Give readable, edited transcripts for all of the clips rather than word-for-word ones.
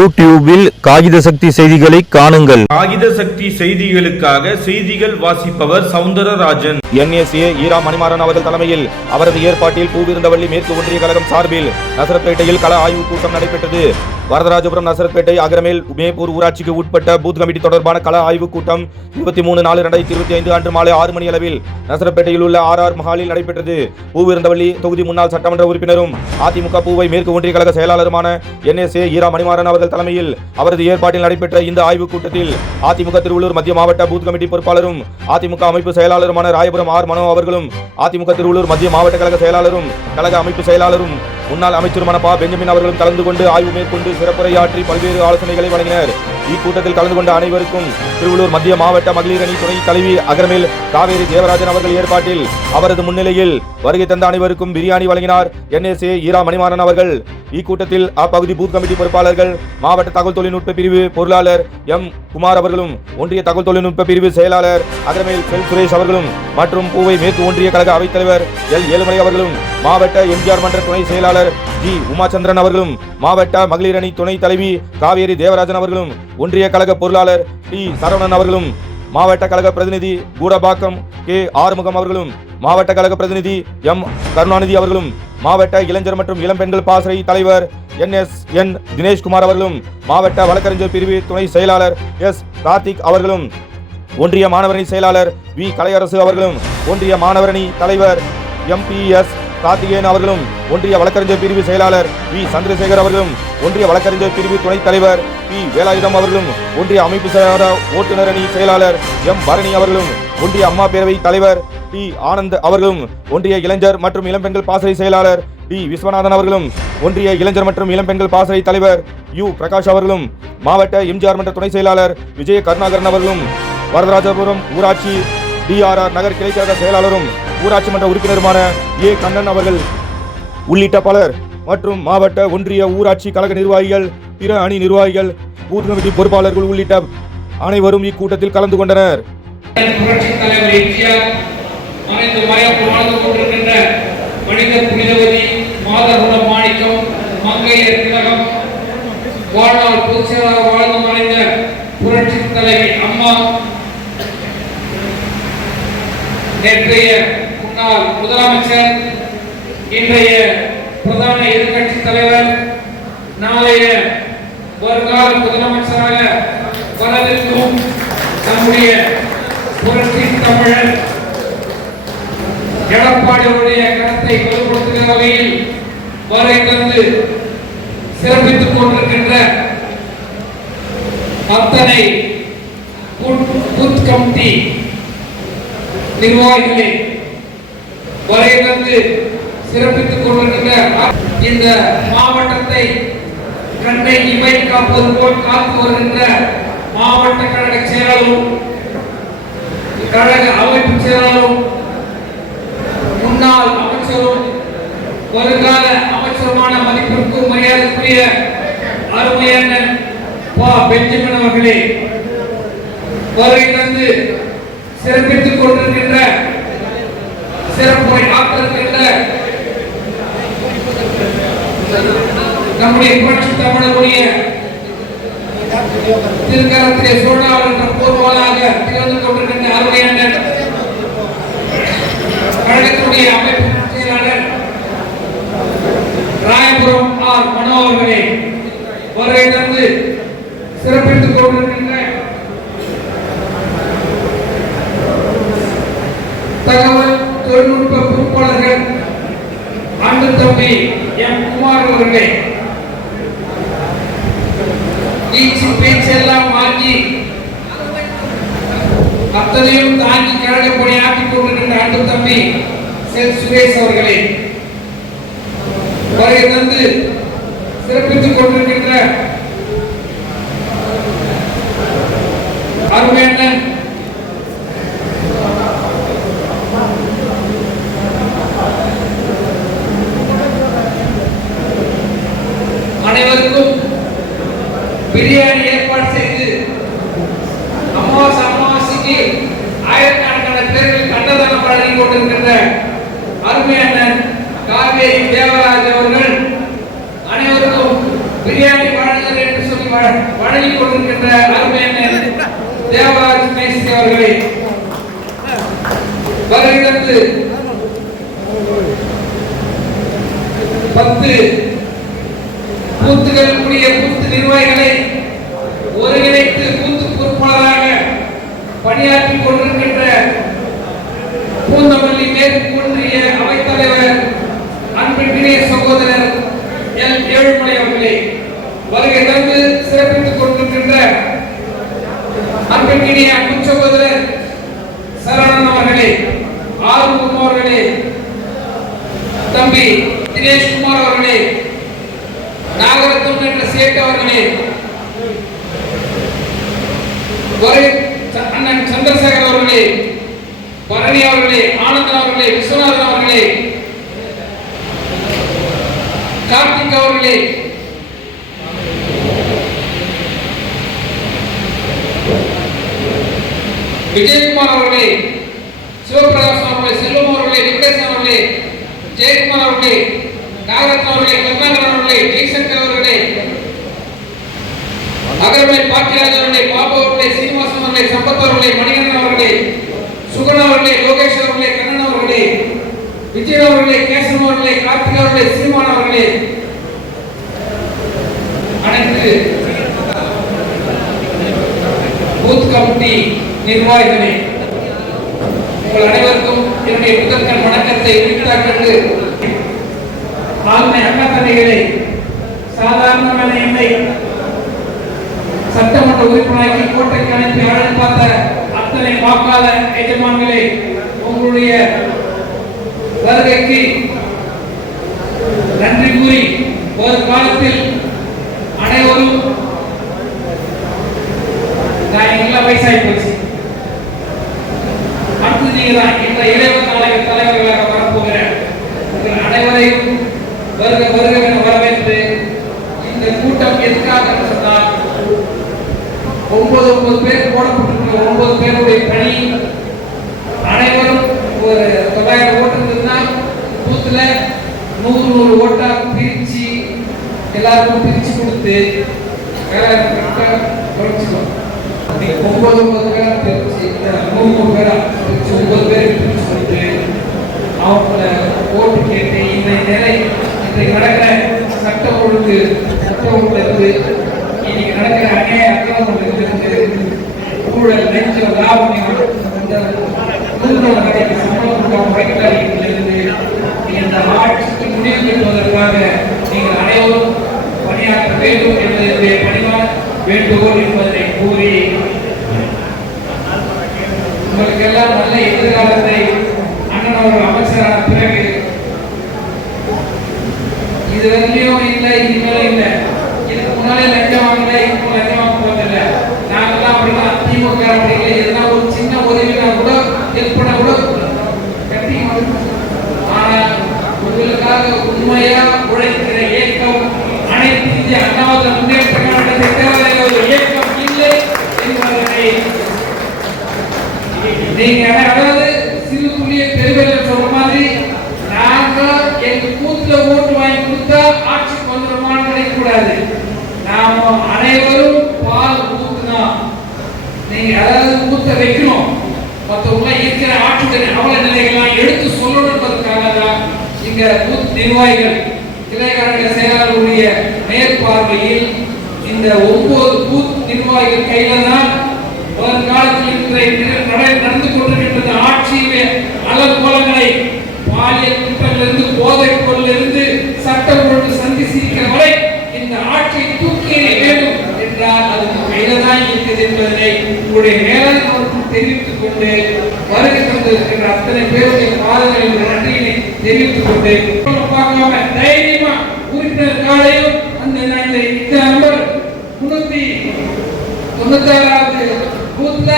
யூடியூபில் காகித சக்தி செய்திகளை காணுங்கள். காகித சக்தி செய்திகளுக்காக செய்திகள் வாசிப்பவர் சவுந்தரராஜன். NSA ஈரா மணிமாறன் அவர்கள் தலைமையில் அவரது ஏற்பாட்டில் பூவிருந்தவள்ளி மேற்கு ஒன்றிய கழகம் சார்பில் நசரத்பேட்டையில் கள ஆய்வு கூட்டம் நடைபெற்றது. வரதராஜபுரம் நசரத்பேட்டை அகரமேல் மேப்பூர் ஊராட்சிக்கு உட்பட்ட பூத் கமிட்டி தொடர்பான கள ஆய்வு கூட்டம் 23/4/2025 அன்று மாலை 6 மணி அளவில் நசரத்பேட்டையில் உள்ள RR மஹாலில் நடைபெற்றது. பூவிருந்தவள்ளி தொகுதி முன்னாள் சட்டமன்ற உறுப்பினரும் அதிமுக பூவை மேற்கு ஒன்றிய கழக செயலாளருமான NSA ஈரா மணிமாறன் அவர்கள் தலைமையில் அவரது ஏற்பாட்டில் நடைபெற்ற இந்த ஆய்வு கூட்டத்தில் அதிமுக திருவள்ளூர் மத்திய மாவட்ட பூத் கமிட்டி பொறுப்பாளரும் அதிமுக அமைப்பு செயலாளருமான ராயபுரம் R மனோ அவர்களும் அதிமுக திருவள்ளூர் மத்திய மாவட்ட கழக செயலாளரும் கழக அமைப்பு செயலாளரும் முன்னாள் அமைச்சருமான ப பெஞ்சமின் அவர்களும் கலந்து கொண்டு ஆய்வு மேற்கொண்டு சிறப்புரையாற்றி பல்வேறு ஆலோசனைகளை வழங்கினர். இக்கூட்டத்தில் கலந்து கொண்ட அனைவருக்கும் திருவள்ளூர் மத்திய மாவட்ட மகளிர் அணி துணை தலைவி அகரமேல் காவேரி தேவராஜன் அவர்கள் ஏற்பாட்டில் அவரது முன்னிலையில் வருகை தந்த அனைவருக்கும் பிரியாணி வழங்கினார். NSA ஈரா மணிமாறன் அவர்கள். இக்கூட்டத்தில் அப்பகுதி பூத் கமிட்டி பொறுப்பாளர்கள், மாவட்ட தகவல் தொழில்நுட்ப பிரிவு பொருளாளர் M குமார் அவர்களும், ஒன்றிய தகவல் தொழில்நுட்ப பிரிவு செயலாளர் அகரமேல் செல் சுரேஷ் அவர்களும் மற்றும் பூவை மேற்கு ஒன்றிய கழக அவைத்தலைவர் L ஏழுமலை அவர்களும், மாவட்ட MGR மன்ற துணை செயலாளர் G உமாச்சந்திரன் அவர்களும், மாவட்ட மகளிர் அணி துணை தலைவி காவேரி தேவராஜன் அவர்களும், ஒன்றிய கழக பொருளாளர் T சரவணன் அவர்களும், மாவட்ட கழக பிரதிநிதி கூடபாக்கம் K ஆறுமுகம் அவர்களும், மாவட்ட கழக பிரதிநிதி M கருணாநிதி அவர்களும், மாவட்ட இளைஞர் மற்றும் இளம்பெண்கள் பாசறை தலைவர் NSN தினேஷ்குமார் அவர்களும், மாவட்ட வழக்கறிஞர் பிரிவு துணை செயலாளர் S கார்த்திக் அவர்களும், ஒன்றிய மாணவரணி செயலாளர் V கலையரசு அவர்களும், ஒன்றிய மாணவரணி தலைவர் MPS கார்த்திகேயன் அவர்களும், ஒன்றிய வழக்கறிஞர் பிரிவு செயலாளர் V சந்திரசேகர் அவர்களும், ஒன்றிய வழக்கறிஞர் பிரிவு துணைத் தலைவர் P வேலாயுதம் அவர்களும், ஒன்றிய அமைப்பு செயலாளர் ஓட்டுநர் அணி செயலாளர் M பரணி அவர்களும், ஒன்றிய அம்மா பேரவை தலைவர் T ஆனந்த் அவர்களும், ஒன்றிய இளைஞர் மற்றும் இளம்பெண்கள் பாசறை செயலாளர் D விஸ்வநாதன் அவர்களும், ஒன்றிய இளைஞர் மற்றும் இளம்பெண்கள் பாசறை தலைவர் U பிரகாஷ் அவர்களும், மாவட்ட MGR மன்ற துணை செயலாளர் விஜய கருணாகரன் அவர்களும், வரதராஜபுரம் ஊராட்சி DRR நகர் கிளைக்கழக செயலாளரும் ஊராட்சி மன்ற உறுப்பினருமான A கண்ணன் அவர்கள் உள்ளிட்ட பலர் மற்றும் மாவட்ட ஒன்றிய ஊராட்சி கழக நிர்வாகிகள், பிற அணி நிர்வாகிகள், பூத் கமிட்டி பொறுப்பாளர்கள் உள்ளிட்ட அனைவரும் இக்கூட்டத்தில் கலந்து கொண்டனர். நேற்றைய முன்னாள் முதலமைச்சர், இன்றைய பிரதான எதிர்கட்சி தலைவர், நாளைய வருங்கால முதலமைச்சராக வரவிருக்கும் நம்முடைய புரட்சி தமிழர் எடப்பாடியுடைய கருத்தை வலுப்படுத்துகிற வகையில் வரை தந்து சிறப்பித்துக் கொண்டிருக்கின்ற அத்தனை பூத் கமிட்டி நிர்வாகிகளை வரை தந்து சிறப்பித்துக் கொண்டிருக்கின்ற இந்த மாவட்டத்தை கண்ணை இமை காப்பது போல் காத்து வருகின்ற மாவட்ட கழக செயலாளரும் கழக அமைப்பு செயலாளரும் முன்னாள் அமைச்சரும் வருங்கால அமைச்சருமான மதிப்பிற்கும் மரியாதைக்குரிய அருமையான ப பெஞ்சமின் அவர்களே வரை தந்து சிறப்பித்துக் கொண்டிருக்கின்ற சிறப்புரை ஆற்றிருக்கின்ற நம்முடைய புரட்சி தமிழருடைய திருக்கரத்திலே சோழார் என்ற போர்வாளாக திகழ்ந்து கொண்டிருக்கின்ற அருமையான கழகத்துடைய அமைப்பு செயலாளர் ராயபுரம் R மனோ அவர்களே வருகை தந்து சிறப்பித்துக் கொண்டிருக்கின்ற தகவல் தொழில்நுட்ப பொறுப்பாளர்கள் அன்பு தம்பி M குமார் அவர்களே பேச்செல்லாம் வாங்கி அத்தனையும் தாங்கி கழக பணியாற்றிக் கொண்டிருக்கின்ற அன்பு தம்பி செல் சுரேஷ் அவர்களே வருகை தந்து சிறப்பித்துக் கொண்டிருக்கின்ற அருமையான அனைவருக்கும் பிரியாணி ஏற்பாடு செய்து அமாவாசைக்கு ஆயிரக்கணக்கான பேர்கள் கண்டதானம் வழங்கி கொண்டிருக்கின்ற அருமையான காவேரி தேவராஜ் அவர்கள் அனைவருக்கும் பிரியாணி வழங்குகிறேன் என்று சொல்லி வழங்கிக் கொண்டிருக்கின்ற அருமையான தேவராஜ் மேஸ்திரி அவர்களை வருகிறது 10 பூத்துகள் கூடிய பூத்து நிர்வாகிகளை ஒருங்கிணைத்து பூத்து பொறுப்பாளராக பணியாற்றிக் கொண்டிருக்கின்ற பூந்தமல்லி மேற்கு ஒன்றிய அவைத்தலைவர் அன்பிற்கினிய சகோதரர் எல் ஏழுமலை அவர்களே, வருகை தந்து சிறப்பித்துக் கொண்டிருக்கின்ற அன்பிற்கினிய அன்பு சகோதரர் சரவணன் அவர்களே, ஆறுமுகம் அவர்களே, தம்பி தினேஷ்குமார் அவர்களே, நாகரத்னம் என்ற சேட் அவர்களே, அண்ணன் சந்திரசேகர் அவர்களே, பரணி அவர்களே, ஆனந்தன் அவர்களே, விஸ்வநாதன் அவர்களே, கார்த்திக் அவர்களே, விஜயகுமார் அவர்களே, சிவபிரகாசம் அவர்களே, செல்வம் அவர்களே, வெங்கடேசன் அவர்களே, ஜெயக்குமார் அவர்களே, நாகரத்னம் அவர்களே, கருணாகரன் அவர்களே, ஜெய்சங்கர் அவர்களே, அகர்மேல் பாக்கியராஜ் அவர்களே, பாபு அவர்களே, சீனிவாசன் அவர்களே, சம்பத் அவர்களே, மணிகண்டன் அவர்களே, சுகன் அவர்களே, லோகேஷ் அவர்களே, கண்ணன் அவர்களே, விஜய் அவர்களே, கேசவன் அவர்களே, கார்த்திக் அவர்களே, சீமான் அவர்களே, அனைத்து பூத் கமிட்டி நிர்வாகிகளே, உங்கள் அனைவருக்கும் என்னுடைய முதற்கண் வணக்கத்தை உரித்தாக்கொண்டு ஆளுமை அண்ணா தந்தைகளே, சாதாரணமான என்னை சட்டமன்ற உறுப்பினராக்கி கோட்டைக்கு அனுப்பி அழகு பார்த்த அத்தனை வாக்காள எஜமான்களே, உங்களுடைய வருகைக்கு நன்றி கூறி ஒரு காலத்தில் அனைவரும் நான் எல்லாம் வயசாகி போச்சு, அடுத்து நீங்க தான் இந்த இளைவர் நாளைய தலைவர்களாக வரப்போகிறேன். உங்கள் அனைவரையும் வருக வருக என வரவேற்று இந்த கூட்டம் எதுக்காக சொன்னால் 9 பேர் போடப்பட்டிருக்கிற 9 பேருடைய பணி அனைவரும் ஒரு 900 ஓட்டு இருந்ததுன்னா பூத்துல 100 ஓட்டா பிரிச்சு எல்லாருக்கும் பிரிச்சு கொடுத்து குறைச்சிடும். 9 பேரா பிரிச்சு 100 பேரா பிரிச்சு 9 பேர் பிரிச்சு கொடுத்து அவங்கள ஓட்டு கேட்டு இந்த நிலை இன்றைக்கு நடக்கிற சட்ட ஒழுங்கு இன்னைக்கு நடக்கிற அநியாய அக்கிரமங்களிலிருந்து ஊழல் லஞ்சம் லாபம் இந்த கடைக்கு சம்பளம் வைக்கலிருந்து இந்த ஆட்சிக்கு முடிவு பெறுவதற்காக நீங்கள் அனைவரும் பணியாற்ற வேண்டும் என்பதனுடைய பணிவான வேண்டுகோள் என்பதை கூறி உங்களுக்கு எல்லாம் நல்ல எதிர்காலத்தை அண்ணன் அவர்கள் அமைச்சரான பிறகு இது வரையிலும் இல்லை, இனிமேலும் இல்லை, இதுக்கு முன்னாலே லஞ்சம் வாங்கல, இப்போ லஞ்சம் வாங்க போதில்லை. நாங்கெல்லாம் அப்படிலாம் திமுக அப்படிங்க எதுனா ஒரு சின்ன உதவினா கூட ஹெல்ப் பண்ண கூட கட்டி. ஆனால் உங்களுக்காக உண்மையா உழைக்கிற இயக்கம் அனைத்து இந்திய அண்ணாவது முன்னேற்ற கழகத்தை தேவையான ஒரு இயக்கம் இல்லை என்பதை நீங்க அதாவது சிறு துளியை பெருவெல்ல சொல்ற மாதிரி நாங்க எங்க பூத்துல ஓட்டு வாங்கி கொடுத்தா ஆட்சிக்கு வந்துடுமான்னு நினைக்கக்கூடாது. நாம அனைவரும் பால் ஊத்துனா நீங்க அதாவது ஊத்த வைக்கணும். மற்றவங்க இருக்கிற ஆட்சியுடைய அவல நிலைகள்லாம் எடுத்து சொல்லணும் என்பதற்காக தான் இங்க பூத் நிர்வாகிகள் இளைஞரண செயலாளருடைய மேற்பார்வையில் இந்த 9 பூத் நிர்வாகிகள் கையில தான் வருங்காலத்தில் நடந்து கொண்டிருக்கின்ற ஆட்சியுடைய அலங்கோலங்களை பாலியல் குற்றங்களிலிருந்து போதைப் பொருளிலிருந்து சட்டம் ஒழுங்கு சந்தி சிரிக்கிற வரை இந்த ஆட்சியை தூக்கி வேண்டும் என்றால் அது கையில தான் இருக்குது என்பதனை உங்களுடைய மேலாளர்களுக்கு தெரிவித்துக் கொண்டு வருகை தந்திருக்கின்ற அத்தனை பேருடைய பாதங்களின் நன்றியினை தெரிவித்துக் கொண்டு பார்க்காம தைரியமா உறுப்பினர் காலையும் அந்த இந்த நம்பர் 396வது பூத்ல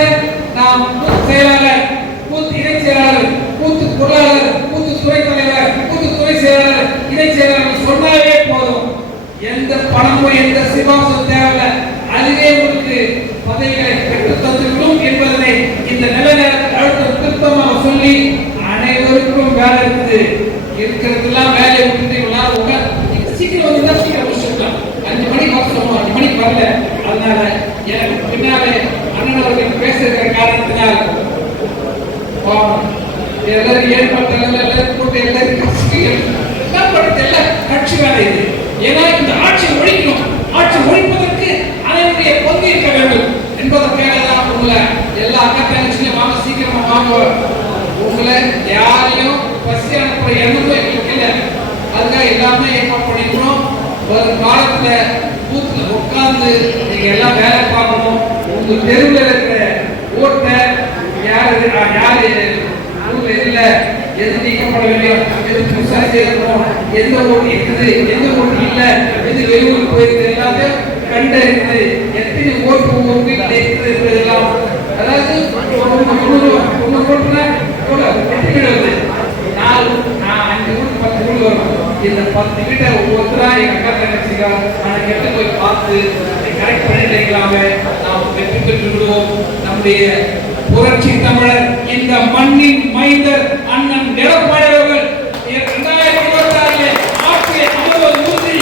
நாம் பூத் செயலாளர், பூத் இணை செயலாளர், பூத் பொருளாளர், பூத் துறை தலைவர், பூத் துறை செயலாளர், இணை செயலாளர் சொன்னாலே போதும். எந்த பணமும் எந்த சிபாசும் தேவையில்லை. அதுவே உங்களுக்கு பதவிகளை பெற்று தந்துவிடும் என்பதனை இந்த நல்ல நேரத்தில் அழுத்தம் திருத்தமாக சொல்லி அனைவருக்கும் வேலை இருக்குது. இருக்கிறதெல்லாம் வேலையை விட்டுட்டு சீக்கிரம் வந்து சீக்கிரம் முடிச்சுக்கலாம். 5 மணிக்கு வர சொல்லுவோம், 5 மணிக்கு வரல அண்ணன் அவர்கள் பேசுகிற காரணத்தினால் எல்லாரும் ஏற்பட்டாங்க, எல்லாரும் போட்டு எல்லாரும் எல்லாம் படுத்து எல்லாம் கட்சி வேலை இது. ஏன்னா இந்த ஆட்சியை ஒழிக்கணும், ஆட்சி ஒழிப்பதற்கு அதனுடைய பங்கு இருக்க வேண்டும் என்பதற்காக தான் உங்களை எல்லா அக்கா தங்கச்சியும் வாங்க, சீக்கிரமா வாங்க. உங்களை யாரையும் பசி அனுப்புற எண்ணமும் எங்களுக்கு இல்லை. அதுக்காக எல்லாமே ஏற்பாடு பண்ணிக்கிறோம். ஒரு காலத்துல பூத்துல உட்கார்ந்து நீங்க எல்லாம் வேலை பார்க்கணும். உங்க தெருவில் இருக்கிற ஓட்டை யாரு யாரு ஊர்ல இல்ல, எது நீக்கப்பட வேண்டும், எது புதுசா சேர்க்கணும், எந்த ஓட்டு இருக்குது, எந்த ஓட்டு இல்ல, எது வெளியூருக்கு போயிருக்கு, எல்லாத்தையும் கண்டறிந்து எத்தனை ஓட்டு உங்க வீட்டில் இருக்குது எல்லாம். அதாவது ஒண்ணு ஓட்டுனா எத்தனை வருது, 5 வீடு 10 வீடு வரும். இந்த 10 வீட்டை ஒவ்வொருத்தரா எங்க அக்கா தங்கச்சிங்க நான் கெட்ட போய் பார்த்து கரெக்ட் பண்ணிடலாமே, நாம் வெற்றி பெற்று விடுவோம். நம்முடைய புரட்சி தமிழர் இந்த மண்ணின் மைந்தர் அண்ணன் எடப்பாடி அவர்கள் 2026 ஆட்சியை அமர்வது உறுதி.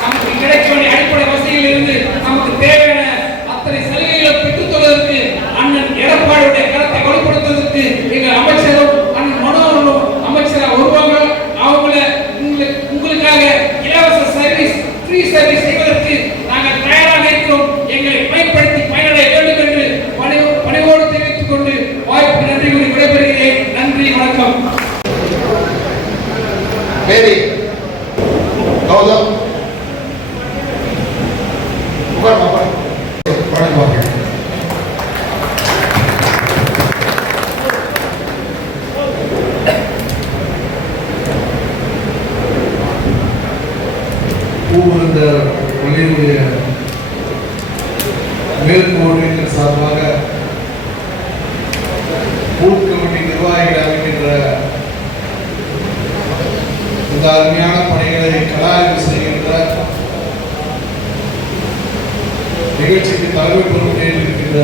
நமக்கு கிடைக்க வேண்டிய அடிப்படை வசதியில் இருந்து நமக்கு தேவையான அத்தனை சலுகைகளை பெற்றுத் தருவதற்கு அண்ணன் எடப்பாடியுடைய கருத்தை வலுப்படுத்துவதற்கு எங்கள் அமைச்சரும் அண்ணன் மனோகரனும் அமைச்சராக வருவாங்க. அவங்கள உங்களுக்காக இலவச சர்வீஸ், ஃப்ரீ சர்வீஸ் செய்வதற்கு நாங்கள் தயாராக இருக்கிறோம். எங்களை பயன்படுத்தி பயனடைய வேண்டும் என்று பணிவோடு தெரிவித்துக் கொண்டு வாய்ப்பு நன்றி கூறி விடைபெறுகிறேன். நன்றி, வணக்கம். மேரி கௌதம் வணக்கம். பூவிருந்த பள்ளியுடைய மேற்கோளின் சார்பாக பூத் கமிட்டி நிர்வாகிகள் அமைக்கின்ற இந்த அருமையான பணிகளை கலாய்வு செய்கின்ற நிகழ்ச்சிக்கு தலைமை பொறுப்பேற்றிருக்கின்ற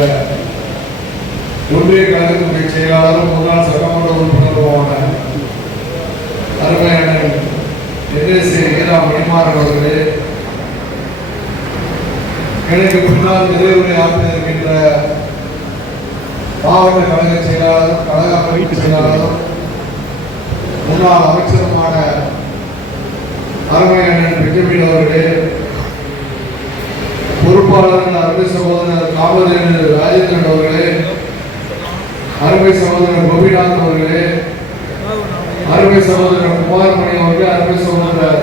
ஒன்றிய கழகத்துடைய செயலாளரும் முன்னாள் சட்டமன்ற உறுப்பினருமான அருமையான NSA ஈரா மணிமாறன் அவர்களே, எனக்கு பின்னால் நிறைவுரை ஆற்றியிருக்கின்ற மாவட்ட கழக செயலாளரும் கழக அமைப்பு செயலாளரும் முன்னாள் அமைச்சருமான அருமையான பெஞ்சமின் அவர்களே, பொறுப்பாளர்கள் அருமை சகோதரர் காமதேனு ராஜேந்திரன் அவர்களே, அருமை சகோதரர் கோபிநாத் அவர்களே, அருமை சகோதரர் குமாரமணி அவர்களே, அருமை சகோதரர்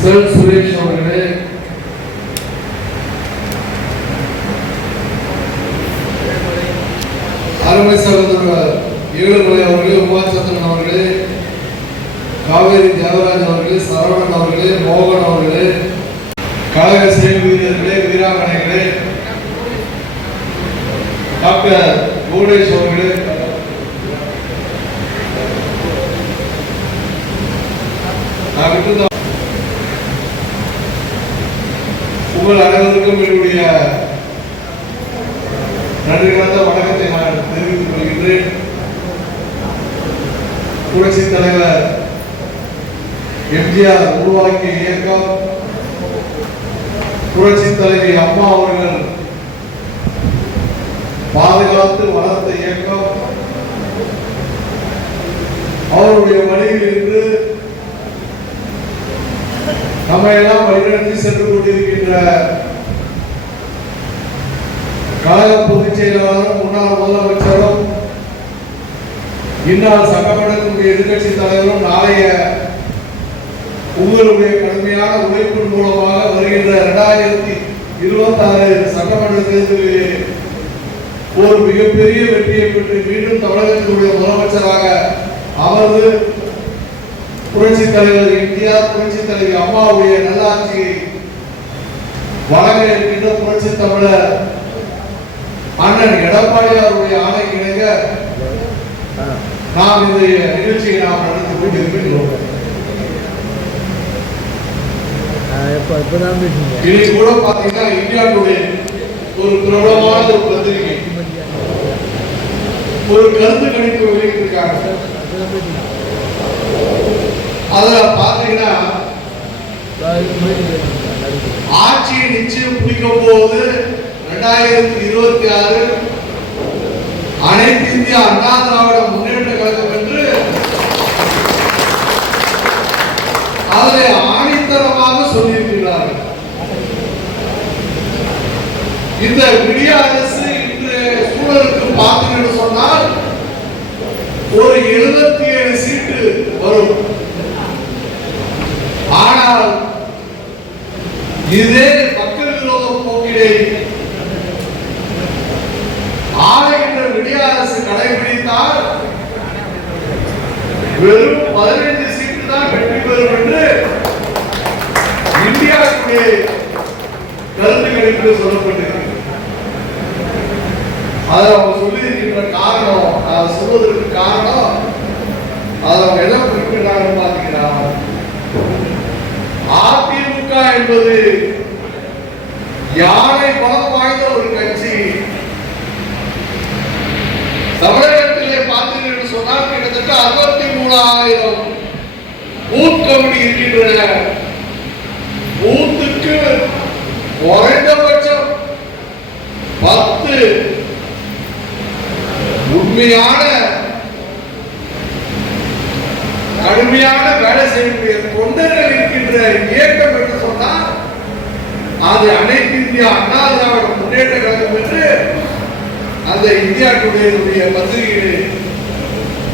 செல் சுரேஷ் அவர்களே, அருமை சகோதரர் ஏழுமலை அவர்களே, உமாச்சந்திரன் அவர்களே, காவேரி தியாகராஜ் அவர்களே, சரவணன் அவர்களே, மோகன் அவர்களே, கழக செயல் வீரர்களே, வீராங்கனைகளே, டாக்டர் புவனேஷ் அவர்களே, உங்கள் அனைவருக்கும் என்னுடைய நன்றி கலந்த வணக்கத்தை நான் தெரிவித்துக் கொள்கின்றேன். புரட்சி தலைவர் எம்ஜிஆர் உருவாக்கிய இயக்கம், புரட்சி தலைவி அம்மா அவர்கள் பாதுகாத்து வளர்த்த இயக்கம், அவருடைய வழியில் இருந்து நம்மை எல்லாம் வழிநடத்தி சென்று கொண்டிருக்கின்ற கழக பொதுச் செயலாளரும் முன்னாள் முதலமைச்சரும் இந்நாள் சட்டமன்றத்தினுடைய எதிர்கட்சி தலைவரும் நாளைய உங்களுடைய கடுமையான உழைப்பின் மூலமாக வருகின்ற 2026 சட்டமன்ற தேர்தலிலே ஒரு மிகப்பெரிய வெற்றியை பெற்று மீண்டும் தமிழகத்தினுடைய முதலமைச்சராக அமர்ந்து புரட்சி தலைவர் எம்ஜிஆர், புரட்சி தலைவி அம்மாவுடைய நல்லாட்சியை வழங்க இருக்கின்ற புரட்சி தமிழர் அண்ணன் எடப்பாடியாருடைய ஆணைக்கு இணங்க நாம் இந்த நிகழ்ச்சியை நாம் நடத்தி கொண்டிருக்கின்றோம். இதை கூட பாத்தீங்கன்னா இந்தியாவுடைய ஒரு பிரபலமான ஒரு பத்திரிகை ஒரு கருத்து கணிப்பு வெளியிட்டிருக்காங்க. அதுல பாத்தீங்கன்னா ஆட்சியை நிச்சயம் பிடிக்க போவது 2026 அனைத்து இந்திய அண்ணா திராவிட முன்னேற்ற கழகம் என்று அதை ஆணித்தரமாக சொல்லியிருக்கிறார்கள். இந்த விடிய அரசு இன்று சூழலுக்கு பார்த்தீங்கன்னு சொன்னால் ஒரு 77 சீட்டு வரும். ஆனால் இதே மக்கள் விரோத போக்கிலே ஆளுகின்ற விடிய அரசு கடைபிடித்தால் வெறும் 15 சீட்டு தான் வெற்றி பெறும் என்று இந்தியாவுடைய கருத்து கணிப்பு சொல்லப்பட்டிருக்கிறது. அதை அவங்க சொல்லி இருக்கின்ற காரணம், நான் சொல்வதற்கு காரணம், அதை அவங்க எதை குறிப்பிட்டாங்க பாத்தீங்கன்னா, அதிமுக என்பது யானை பலம் வாய்ந்த ஒரு கட்சி. தமிழகத்திலே பார்த்தீர்கள் சொன்னால் கிட்டத்தட்ட 63,000 பூத் கமிட்டி இருக்கின்றன. பூத்துக்கு குறைந்தபட்சம் 10 உண்மையான கடுமையான வேலை செய்யக்கூடிய தொண்டர்கள் இருக்கின்ற இயக்கம் என்று சொன்னால் அது அனைத்து இந்திய அண்ணா திராவிட முன்னேற்ற கழகம் என்று அந்த இந்தியா டுடேவுடைய பத்திரிகையில்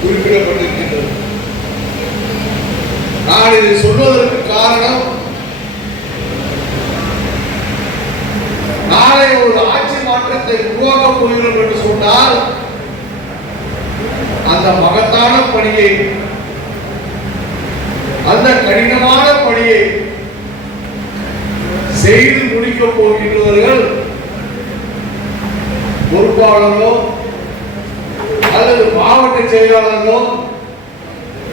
குறிப்பிடப்பட்டிருக்கின்றது. நான் இதை சொல்வதற்கு காரணம், நாளை ஒரு ஆட்சி மாற்றத்தை உருவாக்கப் போகிறோம் என்று சொன்னால் அந்த மகத்தான பணியை, அந்த கடினமான பணியை செய்து முடிக்கப் போகின்றவர்கள் பொறுப்பாளர்களோ அல்லது மாவட்ட செயலாளர்களோ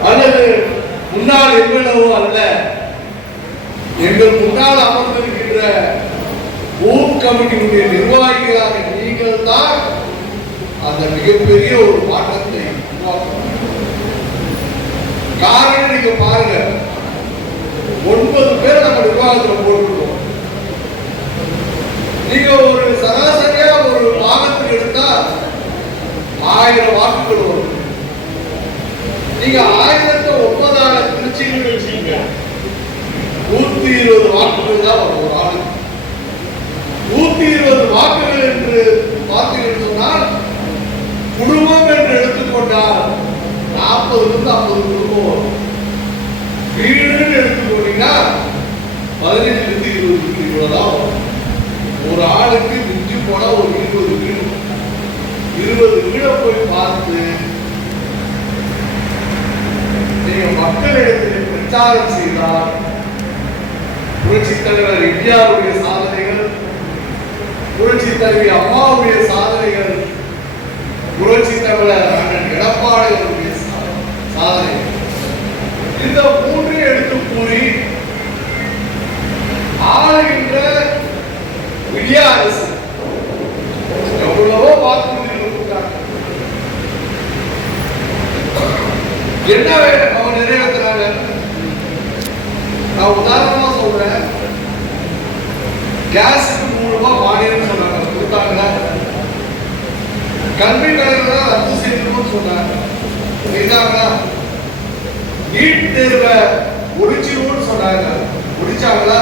அல்லது முன்னாள் எம்எல்ஏவோ அல்ல. எங்கள் முன்னால் அமர்ந்திருக்கின்ற பூத் கமிட்டியுடைய நிர்வாகிகளாக நீங்கள் தான் அந்த மிகப்பெரிய ஒரு மாற்றத்தை உருவாக்கணும். காரணம் நீங்க பாருங்க, 9 பேர் நம்ம நிர்வாகத்தில் போட்டுருக்கோம். நீங்க ஒரு சராசரியா ஒரு வாகனத்துக்கு எடுத்தா 1000 வாக்குகள் வரும். நீங்க 1009 திருச்சின்னு வச்சுக்கீங்க, 120 வாக்குகள் தான் வரும் ஒரு ஆளுக்கு. 120 வாக்குகள் என்று பார்த்தீங்கன்னு சொன்னால், குடும்பம் என்று எடுத்துக்கொண்டால் 40 50 குடும்பம் வரும். வீடுன்னு எடுத்துக்கொண்டீங்கன்னா 15 20 வீடு தான் வரும். ஒரு ஆளுக்கு மிஞ்சி போனா ஒரு 20 வீடு, 20 வீடை போய் பார்த்து நீங்க மக்களிடத்தில் பிரச்சாரம் செய்தால் புரட்சி தலைவர் எம்ஜிஆருடைய சாதனைகள், புரட்சி தலைவி அம்மாவுடைய சாதனைகள், புரட்சி தலைவர் அண்ணன் எடப்பாடியுடைய சாதனைகள், இந்த 3 எடுத்து கூறி ஆளுகின்ற விடிய அரசு எவ்வளவோ வாக்குறுதிகள் கொடுத்தாங்க. என்ன அவங்க நிறைவேற்றினாங்க? நான் உதாரணமா சொல்றேன். கேஸுக்கு 3 ரூபாய் மானியம் சொன்னாங்க, கொடுத்தாங்களா? கல்வி கலைஞரை ரத்து செய்யணும்னு சொன்னாங்க, செய்தாங்களா? நீட் தேர்வை ஒழிச்சிருவோம்னு சொன்னாங்க, ஒழிச்சாங்களா?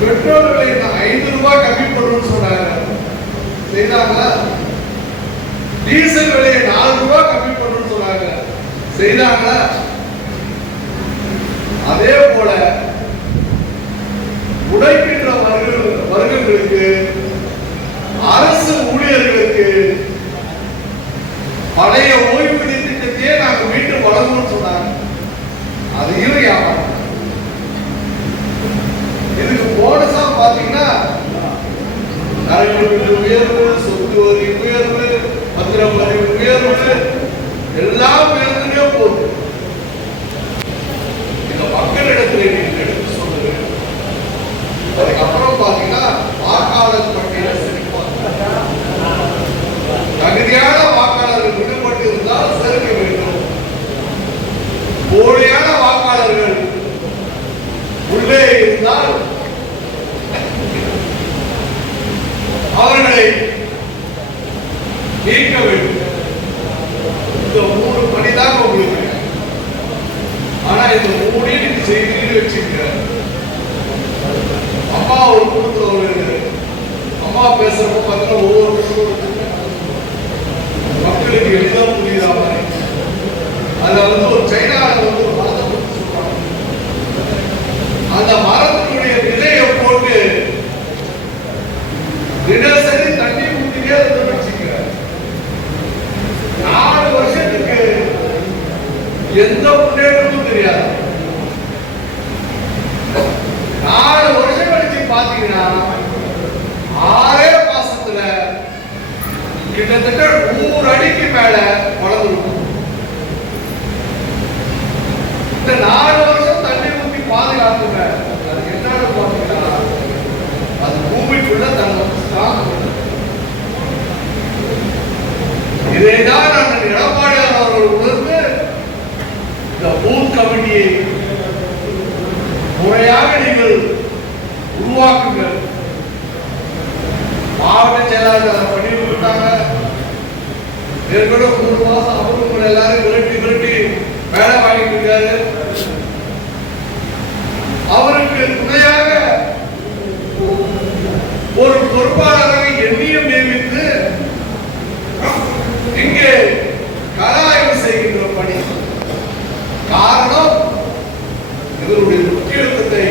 பெட்ரோல் விலை 5 ரூபாய் கம்மி பண்ணணும்னு சொன்னாங்க, செய்தாங்களா? டீசல் விலையை 4 ரூபாய் கம்மி பண்ணணும்னு சொன்னாங்க, செய்தாங்களா? அதே போல உழைக்கின்ற வர்க்கங்களுக்கு, அரசு ஊழியர்களுக்கு பழைய ஓய்வூதிய திட்டத்தையே நாங்க மீண்டும் வழங்கணும்னு சொன்னாங்க, அதையும் யாரும். இதுக்கு போனஸா பாத்தீங்கன்னா நடைமுறை உயர்வு, சொத்து வரி உயர்வு, பத்திரப்பதிவு உயர்வு, எல்லாம் உயர்ந்துட்டே போகுது. இந்த மக்களிடத்தில் நீங்க எடுத்து சொல்லுங்க. அதுக்கப்புறம் பாத்தீங்கன்னா வாக்காளர் பட்டியலை தகுதியான வாக்காளர்கள் விடுபட்டு இருந்தால் சேர்க்க வேண்டும். போலியான வாக்காளர்கள் உள்ளே இருந்தால் கிட்டத்தட்ட 100 அடிக்கு மேல வளர்ந்துருக்கும். இந்த 4 வருஷம் தண்ணி ஊற்றி பாதுகாத்துங்க. அதுக்கு என்னன்னு பார்த்தீங்கன்னா அது பூமிக்குள்ள தன்னை ஸ்ட்ராங் பண்ணுது. இதைதான் நான் எடப்பாடியார் அவர்கள் உணர்ந்து இந்த பூத் கமிட்டியை முறையாக நீங்கள் உருவாக்குங்கள். மாவட்ட செயலாளர் பண்ணி கொடுத்தாங்க. ஏற்கனவே 3 மாசம் அவர்கள் எல்லாரும் விரட்டி வேலை வாங்கிட்டு இருக்காரு. அவருக்கு துணையாக ஒரு பொறுப்பாளரை எண்ணியும் நியமித்து இங்கே கள ஆய்வு செய்கின்ற பணி. காரணம் இதனுடைய முக்கியத்துவத்தை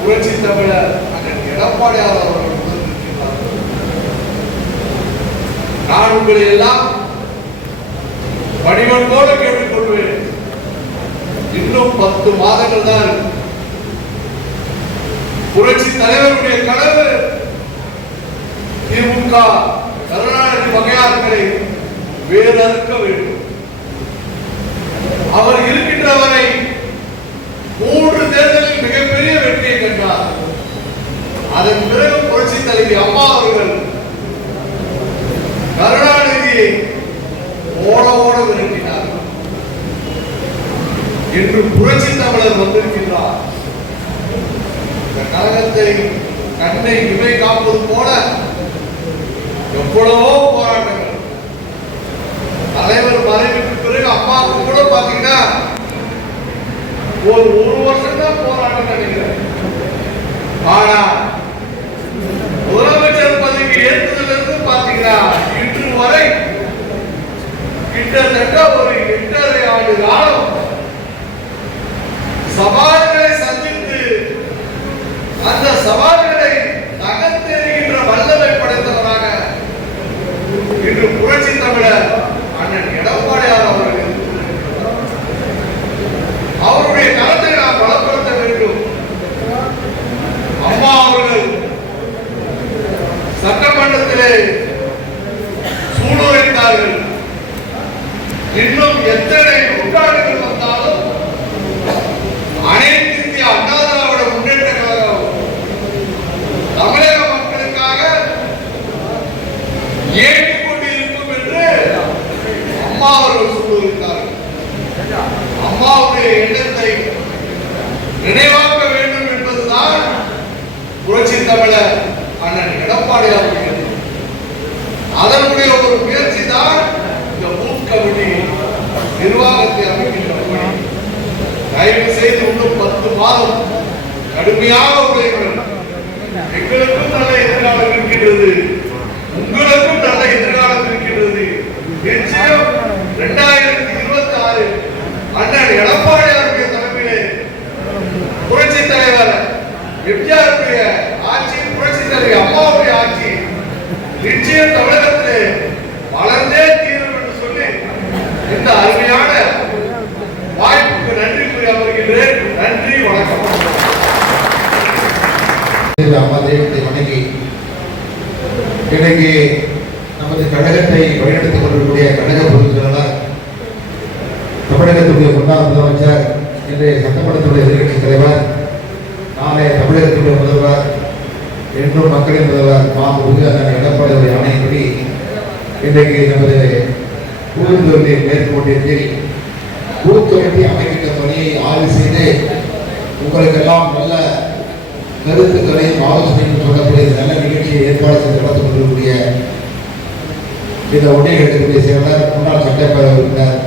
புரட்சி தமிழர் அண்ணன் எடப்பாடியார் அவர்கள் உணர்ந்திருக்கிறார். நான் உங்களை எல்லாம் பணிவன்போடு கேட்டுக்கொள்வேன். இன்னும் 10 மாதங்கள் தான். புரட்சி தலைவருடைய கனவு திமுக கருணாநிதி வகையாளர்களை வேறறுக்க வேண்டும். அவர் இருக்கின்ற வரை 3 தேர்தலில் மிகப்பெரிய வெற்றியை கண்டார். அதன் பிறகு புரட்சி தலைவி அம்மா அவர்கள் கருணாநிதியை ஓட விரட்டினார். இன்று புரட்சி தமிழர் வந்திருக்கிறார். இந்த கழகத்தை கண்ணை இமை காப்பது போல எவ்வளவோ போராட்டங்கள். தலைவர் மறைவுக்கு பிறகு அம்மாவுக்கு கூட பாத்தீங்கன்னா ஒரு வருஷம் தான் போராட்டம் நினைக்கிறேன். ஆனா முதலமைச்சர் பதவிக்கு ஏற்பதிலிருந்து பாத்தீங்கன்னா இன்று வரை கிட்டத்தட்ட ஒரு 8.5 ஆண்டு காலம் சவால்களை சந்தித்து அந்த சவால்களை நகர்த்தெறிகின்ற வல்லமை படைத்தவராக இன்று புரட்சி தமிழர் அண்ணன் எடப்பாடியார் அவர்கள் அவருடைய களத்தை நாம் பலப்படுத்த வேண்டும். அம்மா அவர்கள் சட்டமன்றத்திலே சூடுரைத்தார்கள். இன்னும் எத்தனை நூற்றாண்டுகள் வந்தாலும் அனைத்து இந்திய அண்ணா திராவிட முன்னேற்ற கழகம் தமிழக மக்களுக்காக இயங்கிக் கொண்டிருக்கும் என்று அம்மா அவர்கள் சொல்லியிருக்கிறார்கள். அம்மாவுடைய எண்ணத்தை நினைவாக்க வேண்டும் என்பதுதான் புரட்சி தமிழர் அண்ணன் எடப்பாடியார். அதனுடைய ஒரு முயற்சி தான் இந்த பூத் கமிட்டி நிர்வாகத்தை அமைக்கின்ற பணி. தயவு செய்து இன்னும் 10 மாதம் கடுமையாக உழைங்கள். எங்களுக்கும் நல்ல எதிர்காலம் இருக்கின்றது, உங்களுக்கும் நல்ல எதிர்காலம் இருக்கின்றது. நிச்சயம் 2026 அண்ணன் எடப்பாடியாருடைய தலைமையிலே புரட்சி தலைவர் எம்ஜிஆருடைய ஆட்சி, புரட்சி தலைவர் அம்மாவுடைய ஆட்சி நிச்சயம் தமிழகத்திலே வளர்ந்தே தீரும் என்று சொல்லி இந்த அருமையான வாய்ப்புக்கு நன்றி கூறி அமர்கின்றேன். நன்றி, வணக்கம். அம்மா தெய்வத்தை வணங்கி இன்றைக்கு நமது கழகத்தை வழிநடத்திக் கொண்டிருக்கூடிய கழக பொதுச் செயலாளர், தமிழகத்துடைய முன்னாள் முதலமைச்சர், இன்றைய சட்டமன்றத்துடைய எதிர்க்கட்சித் தலைவர், நாளை தமிழகத்துடைய முதல்வர், என்றும் மக்களின் முதல்வர் மாண்புமிகு அண்ணன் எடப்பாடியுடைய ஆணையின்படி இன்றைக்கு நமது பூந்தொழிலை மேற்கொண்டிருக்கிறேன். பூத்தொழிலை அமைக்கின்ற பணியை ஆய்வு செய்து உங்களுக்கெல்லாம் நல்ல கருத்துக்களையும் ஆலோசனையும் சொல்லக்கூடிய நல்ல நிகழ்ச்சியை ஏற்பாடு செய்து நடத்தி கொண்டிருக்கக்கூடிய இந்த ஒன்றியத்தினுடைய செயலர், முன்னாள் சட்டப்பேரவை உறுப்பினர்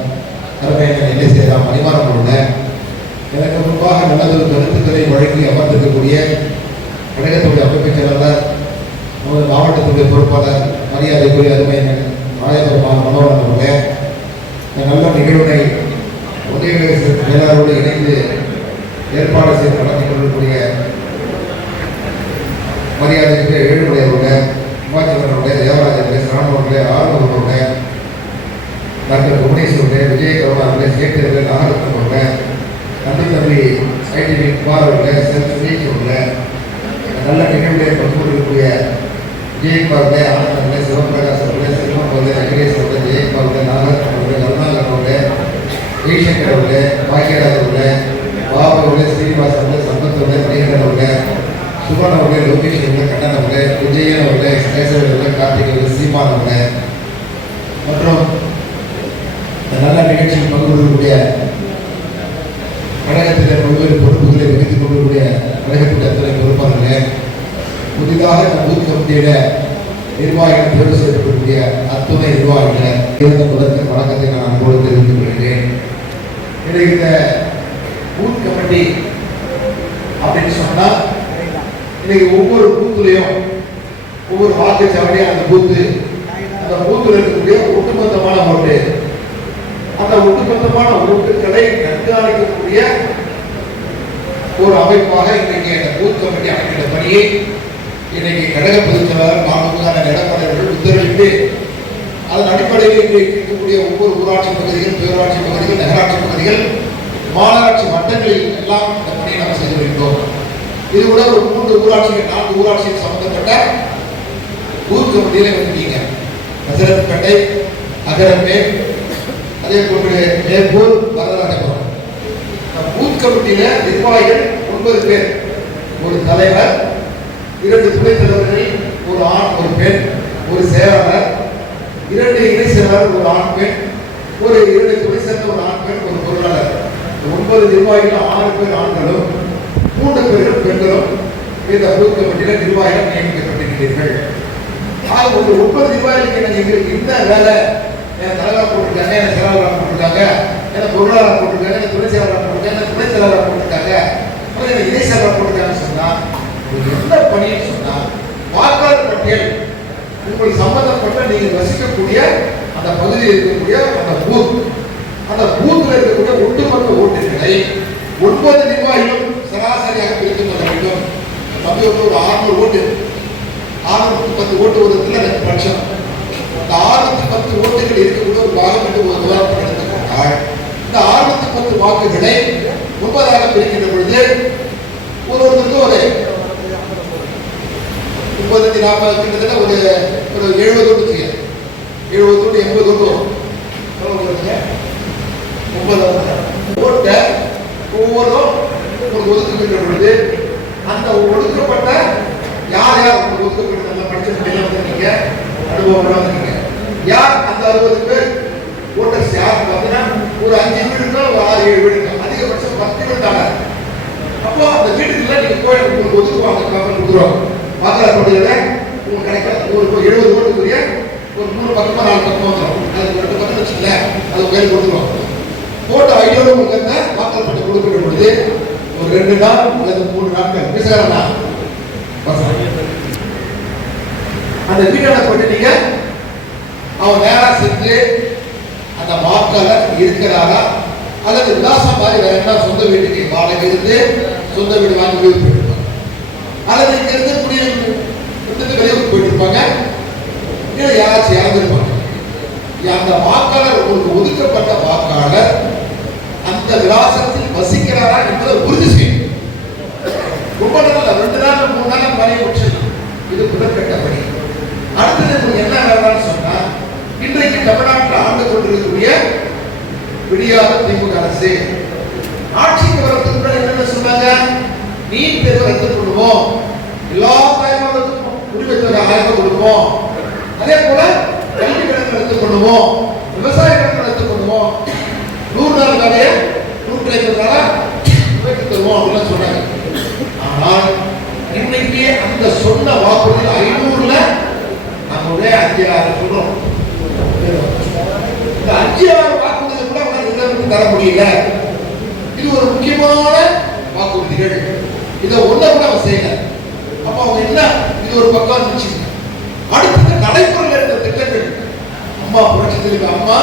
தலைமையர் என்ன செய்யலாம் அனிவாரம் உள்ள எனக்கு முன்பாக நல்லதொரு கருத்துக்களை வழங்கி அமர்ந்திருக்கக்கூடிய கழகத்துடைய அமைப்பு செயலாளர், நமது மாவட்டத்துடைய பொறுப்பாளர், மரியாதைக்குரிய அருமையர் ராயபுரம் மனோகரன் அவர்களே, இந்த நல்ல நிகழ்வினை ஒன்றிய செயலாளரோடு இணைந்து ஏற்பாடு செய்து நடத்தி கொண்டிருக்கக்கூடிய மரியாதைக்குரிய ஏழுமலை அவர்களே, உமாச்சந்திரனுடைய, தேவராஜனுடைய, சரணவர்களே, ஆர்வர்களுடைய, டாக்டர் புவனேஸ்வருடைய, விஜய் கருணா அவர்களே, சேட்டர்களே, நாகரத்னம் அவர்களே, தம்பி ஐடிவி குமார் அவர்களே, சுரேஷ் அவர்களே, நல்ல நிகழ்வுகளை பங்கு கொண்டிருக்கக்கூடிய விஜயகுமார் அவர்களே, ஆனந்த் அவர்களே, சிவபிரகாஷ் அவர்களே, லட்சுமணன் அவர்கள், வெங்கடேஷ் அவர்கள், ஜெயக் அவர்கள், நாகரத்னம் அவர்கள், கருணாகரன் அவர்கள், ஜெய்சங்கர் அவர்கள், பாக்கியராஜ் அவர்கள், பாபு அவர்கள், ஸ்ரீனிவாஸ் அவர்கள், சம்பத் அவர்கள், மணிகண்டன் அவர்கள், சுமன் அவர்கள், லோகேஷ் அவர்கள், கண்ணன் அவர்கள், விஜயன் அவர்கள், கேசவன் அவர்கள், கார்த்திக் அவர்கள், சீமான் அவர்கள் மற்றும் இந்த நல்ல நிகழ்ச்சியில் பங்கு கொள்ளக்கூடிய கழகத்தில் பல்வேறு பொறுப்புகளை வகித்துக் கொள்ளக்கூடிய கழகத்தின் அத்தனை பொறுப்பாளர்கள், புதிதாக இந்த பூத் கமிட்டியில நிர்வாகிகள் தேர்வு செய்யப்படக்கூடிய அத்துணை நிர்வாகிகள் இருந்த முதற்கு வழக்கத்தை நான் அன்போடு தெரிவித்துக் கொள்கிறேன். இன்றைக்கு இந்த பூத் கமிட்டி அப்படின்னு சொன்னா இன்னைக்கு ஒவ்வொரு பூத்துலையும் ஒவ்வொரு வாக்குச்சாவடியும் அந்த பூத்துல இருக்கக்கூடிய ஒட்டுமொத்தமான ஓட்டு, அந்த ஒட்டுமொத்தமான ஓட்டுகளை கண்காணிக்கக்கூடிய ஒரு அமைப்பாக இன்றைக்கு அந்த பூத் கமிட்டி அமைக்கின்ற பணியை இன்னைக்கு கழக பொதுச் செயலாளர் மாண்புமிகு எடப்பாடி அவர்கள் உத்தரவிட்டு அதன் அடிப்படையில் இன்றைக்கு இருக்கக்கூடிய ஒவ்வொரு ஊராட்சி பகுதிகள், பேரூராட்சி பகுதிகள், நகராட்சி பகுதிகள், மாநகராட்சி மட்டங்களில் எல்லாம் இந்த பணியை நாம் செய்து வருகிறோம். இது கூட ஒரு 3 ஊராட்சிகள் 4 ஊராட்சிகள் சம்பந்தப்பட்ட பூத் கமிட்டியில இருக்கீங்க. நசரத்பேட்டை, அகரமேல், அதே போன்று மேற்பூர், வரதராஜபுரம். பூத் கமிட்டியில நிர்வாகிகள் 9 பேர், ஒரு தலைவர், 2 துணைத் தலைவர்கள், ஒரு ஆண் ஒரு பெண், ஒரு செயலாளர், 2 இணை செயலாளர், ஒரு ஆண் பெண், ஒரு 2 துணை சேர்ந்த ஒரு ஆண் பெண், ஒரு பொருளாளர். 9 நிர்வாகிகள் 6 பேர் ஆண்களும் 3 பேர்கள் பெண்களும் இந்த பூத் கமிட்டியில நிர்வாகிகள் நியமிக்கப்பட்டிருக்கிறீர்கள். ஆக ஒரு 9 நிர்வாகிகளுக்கு எங்களுக்கு இந்த வேலை தலைவராக போட்டிருக்காங்க, எனக்கு செயலாளராக போட்டிருக்காங்க, எனக்கு பொருளாளராக போட்டிருக்காங்க, எனக்கு துணை செயலாளராக போட்டிருக்காங்க, எனக்கு துணை செயலாளராக போட்டிருக்காங்க, எனக்கு இணை செயலாளராக போட்டிருக்காங்கன்னு சொன்னா என்ன பணின்னு சொன்னா வாக்காளர் பட்டியல் உங்களுக்கு சம்பந்தப்பட்ட நீங்கள் வசிக்கக்கூடிய அந்த பகுதியில் இருக்கக்கூடிய அந்த பூத்துல இருக்கக்கூடிய ஒட்டுமொத்த ஓட்டுகளை 9 நிர்வாகிகளும் சராசரியாக பிரித்துக் கொள்ள வேண்டும். தம்பி ஒரு 600 ஓட்டு, 610 ஓட்டு வருவதில் 2 பட்சம். இந்த 610 ஓட்டுகள் இருக்கக்கூடிய ஒரு பாகம் என்று ஒரு உதாரணம் எடுத்துக்கொண்டால் இந்த 610 வாக்குகளை 9ஆக பிரிக்கின்ற பொழுது ஒருவருக்கு ஒரு 35-40 கிட்டத்தட்ட ஒரு 70 ஓட்டு செய்யும். 70 ஓட்டு 80 ஓட்டு ஓட்டை ஒவ்வொருவரும் ஒரு ஒதுக்குகின்ற பொழுது அந்த ஒதுக்கப்பட்ட யார் ஒதுக்கப்பட்ட நம்ம படிச்சிருக்கீங்க, வந்திருக்கீங்க, அனுபவம் வந்திருக்கீங்க, யார் அந்த 60 பேர் ஓட்டர்ஸ் யார் பார்த்தீங்கன்னா ஒரு 5 வீடுனா ஒரு 6-7 வீடுங்க, அதிகபட்சம் 10 வீடு தாங்க. அப்போ அந்த வீட்டுக்குள்ள நீங்க போய் உங்களுக்கு ஒதுக்குவாங்க, கவர்மெண்ட் கொடுத்துருவாங்க. வாக்காளர் பட்டியல உங்களுக்கு கிடைக்காது. ஒரு 70 ஓட்டுக்குரிய ஒரு 3 பக்கமா 4 பக்கம் வந்துடும். அது 2 பக்கம் வச்சுக்கல, அது கையில் கொடுத்துருவாங்க. போட்டோ ஐடியோட உங்களுக்கு அந்த வாக்காளர் பட்டியல் கொடுக்கிற பொழுது ஒரு 2 நாள் அல்லது 3 நாட்கள் பேசுகிறா அந்த வீட்டோட போட்டு நீங்க அவன் நேரா சென்று அந்த வாக்காளர் இருக்கிறாரா அல்லது விலாசம் மாதிரி வேற என்ன சொந்த வீட்டுக்கு வாடகை இருந்து சொந்த வீடு வாங்கி போயிருப்பாங்க, அல்லது இங்க இருக்கக்கூடிய வெளியூருக்கு போயிட்டு இருப்பாங்க, இல்லை யாராச்சும் இறந்துருப்பாங்க. அந்த வாக்காளர் உங்களுக்கு ஒதுக்கப்பட்ட வாக்காளர் அந்த விலாசத்தில் வசிக்கிறாரா என்பதை உறுதி செய்யும். ரொம்ப நாள் 2 நாள் 3 நாள் பணி முடிச்சிடலாம். இது முதற்கட்ட பணி. அடுத்தது உங்களுக்கு என்ன வேணும்னு சொன்னா இன்றைக்கு தமிழ்நாட்டில் ஆண்டு கொண்டிருக்கக்கூடிய விடியாத திமுக அரசு ஆட்சிக்கு வரதுக்கு என்னென்ன சொன்னாங்க, நீட் தேர்வு ரத்து பண்ணுவோம், எல்லா தாய்மார்களுக்கும் உரிமை தொகை 1000 ரூபாய் கொடுப்போம், அதே போல கல்வி கடன் ரத்து பண்ணுவோம், விவசாய கடன் ரத்து பண்ணுவோம், 100 நாள் வேலையை 150 நாளா உயர்த்தி தருவோம் அப்படின்னு சொன்னாங்க. ஆனால் இன்னைக்கு அந்த சொன்ன வாக்குறுதி 500ல நம்மளுடைய 5,000 சொல்றோம். இந்த 5,000 வாக்குறுதி கூட அவங்க தர முடியல. இது ஒரு முக்கியமான வாக்குறுதிகள். இதை ஒன்றை கூட அவங்க செய்யல. அப்ப அவங்க என்ன, இது ஒரு பக்கம் இருந்துச்சு. அடுத்தது நடைமுறையில் இருந்த திட்டங்கள், அம்மா புரட்சி தலைவி அம்மா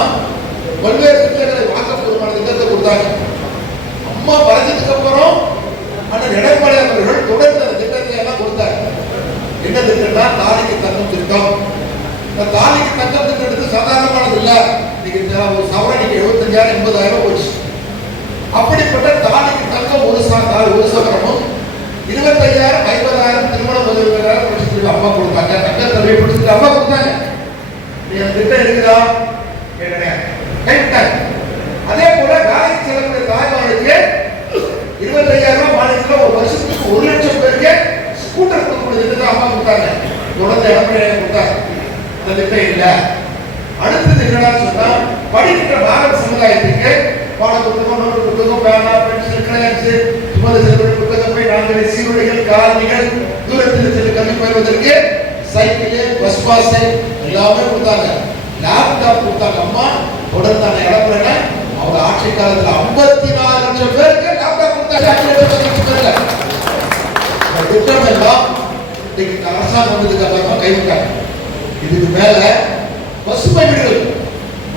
பல்வேறு திட்டங்களை வாக்கப்பூர்வமான திட்டத்தை கொடுத்தாங்க. அம்மா வரைஞ்சதுக்கு அப்புறம் அண்ணன் எடப்பாடி அவர்கள் தொடர்ந்து அந்த திட்டத்தை எல்லாம் கொடுத்தாங்க. என்ன திட்டம்னா தாலிக்கு தங்கம் திட்டம். இந்த தாலிக்கு தங்கம் திட்டம் சாதாரணமானது இல்ல. இன்னைக்கு ஒரு சவரனுக்கு 75,000 80,000 போச்சு. அப்படிப்பட்ட தாலிக்கு தங்கம் ஒரு சவரனும் 25,000 50,000 திருமண முதல்வராக அம்மா கொடுத்தாங்க. தங்க தடவை கொடுத்துட்டு அம்மா கொடுத்தாங்க. திட்டம் இருக்குதா கைவிட்டாங்க. அதே போல வேலைக்கு செல்லக்கூடிய தாய்மார்களுக்கு 25,000 ரூபாய் மானியத்துல ஒரு வருஷத்துக்கு 1 லட்சம் பேருக்கு ஸ்கூட்டர் கொடுக்கக்கூடிய திட்டத்தை அம்மா கொடுத்தாங்க. தொடர்ந்து இடப்படையை கொடுத்தாங்க. அந்த திட்டம் இல்ல. அடுத்தது என்னடா சொன்னா படிக்கின்ற மாணவ சமுதாயத்துக்கு பாட புத்தகம், நோட்டு புத்தகம், பேனா, பென்சில், கிரையான்ஸ், சுமந்து செல்வதற்கு புத்தகப்பை, நான்கு சீருடைகள், காலணிகள், தூரத்தில் சென்று கல்வி பயில்வதற்கு சைக்கிள், பஸ் பாஸ் எல்லாமே கொடுத்தாங்க. லேப்டாப் கொடுத்தாங்க. அம்மா தொடர்ந்து அந்த இடப்படையில அவங்க ஆட்சி காலத்துல 54 லட்சம் பேருக்கு லேப்டாப் கொடுத்தாங்க. திட்டம் எல்லாம் இன்னைக்கு அரசாங்கம் வந்ததுக்கு அப்புறமா கைவிட்டாங்க. இதுக்கு மேல பசுமை வீடுகள்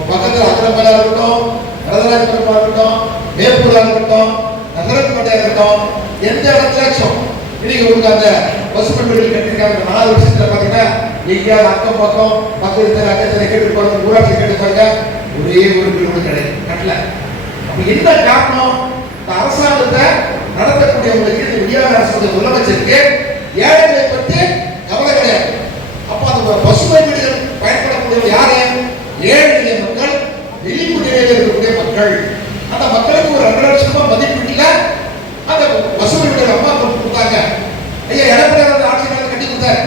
பக்கத்தில் அக்கரமேலா இருக்கட்டும், வரதராஜபுரமா இருக்கட்டும், மேப்பூரா இருக்கட்டும், நகரப்பேட்டையா இருக்கட்டும், எந்த இடத்துலயும் இன்னைக்கு உங்களுக்கு அந்த பசுமை வீடுகள் கட்டிருக்காங்க. 4 வருஷத்துல பாத்தீங்கன்னா எங்கேயாவது அக்கம் பக்கம் பக்கத்துல அக்கத்தில் கேட்டு போறது ஊராட்சி கேட்டு பாருங்க, ஒரே ஒரு வீடு கூட கிடையாது கட்டல. அப்ப என்ன காரணம்? இந்த அரசாங்கத்தை நடத்தக்கூடியவங்களுக்கு இந்த விடியாத அரசு முதலமைச்சருக்கு ஏழைகளை பற்றி கவலை கிடையாது. அப்ப அந்த பசுமை வீடுகள் பயன்படக்கூடிய யாரு? ஏழை மக்கள், விளிம்பு நிலையில் இருக்கக்கூடிய மக்கள். அந்த மக்களுக்கு ஒரு 2 லட்சம் ரூபாய் மதிப்பீட்டுல அந்த பசுமை வீடுகள் அம்மா கொடுத்தாங்க. ஐயா எடப்பாடி ஆட்சி காலத்தில் கட்டி கொடுத்தாரு.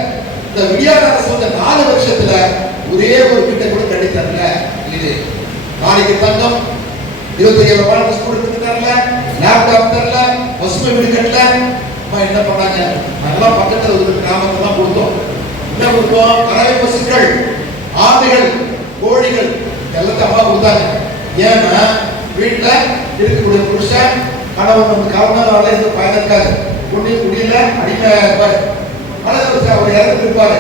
இந்த விடியாத அரசு வந்து 4 வருஷத்துல ஒரே ஒரு வீட்டை கூட கட்டி தரல. இது நாளைக்கு தங்கம் 25,000 ரூபாய் ஸ்கூலுக்கு தரல, லேப்டாப் தரல, பசுமை வீடு கட்டல. அம்மா என்ன பண்ணாங்க? நல்லா பக்கத்தில் இருக்கிற கிராமத்தெல்லாம் கொடுத்தோம். என்ன கொடுத்தோம்? கறவை பசுக்கள், ஆடுகள், கோழிகள் எல்லாத்தையும் அம்மா கொடுத்தாங்க. ஏன்னா வீட்டுல இருக்கக்கூடிய புருஷன் கணவன் வந்து கவர்னால இந்த பயன் இருக்காது. குடியில அடிமை இருப்பாரு, அல்லது அவர் இறந்து இருப்பாரு,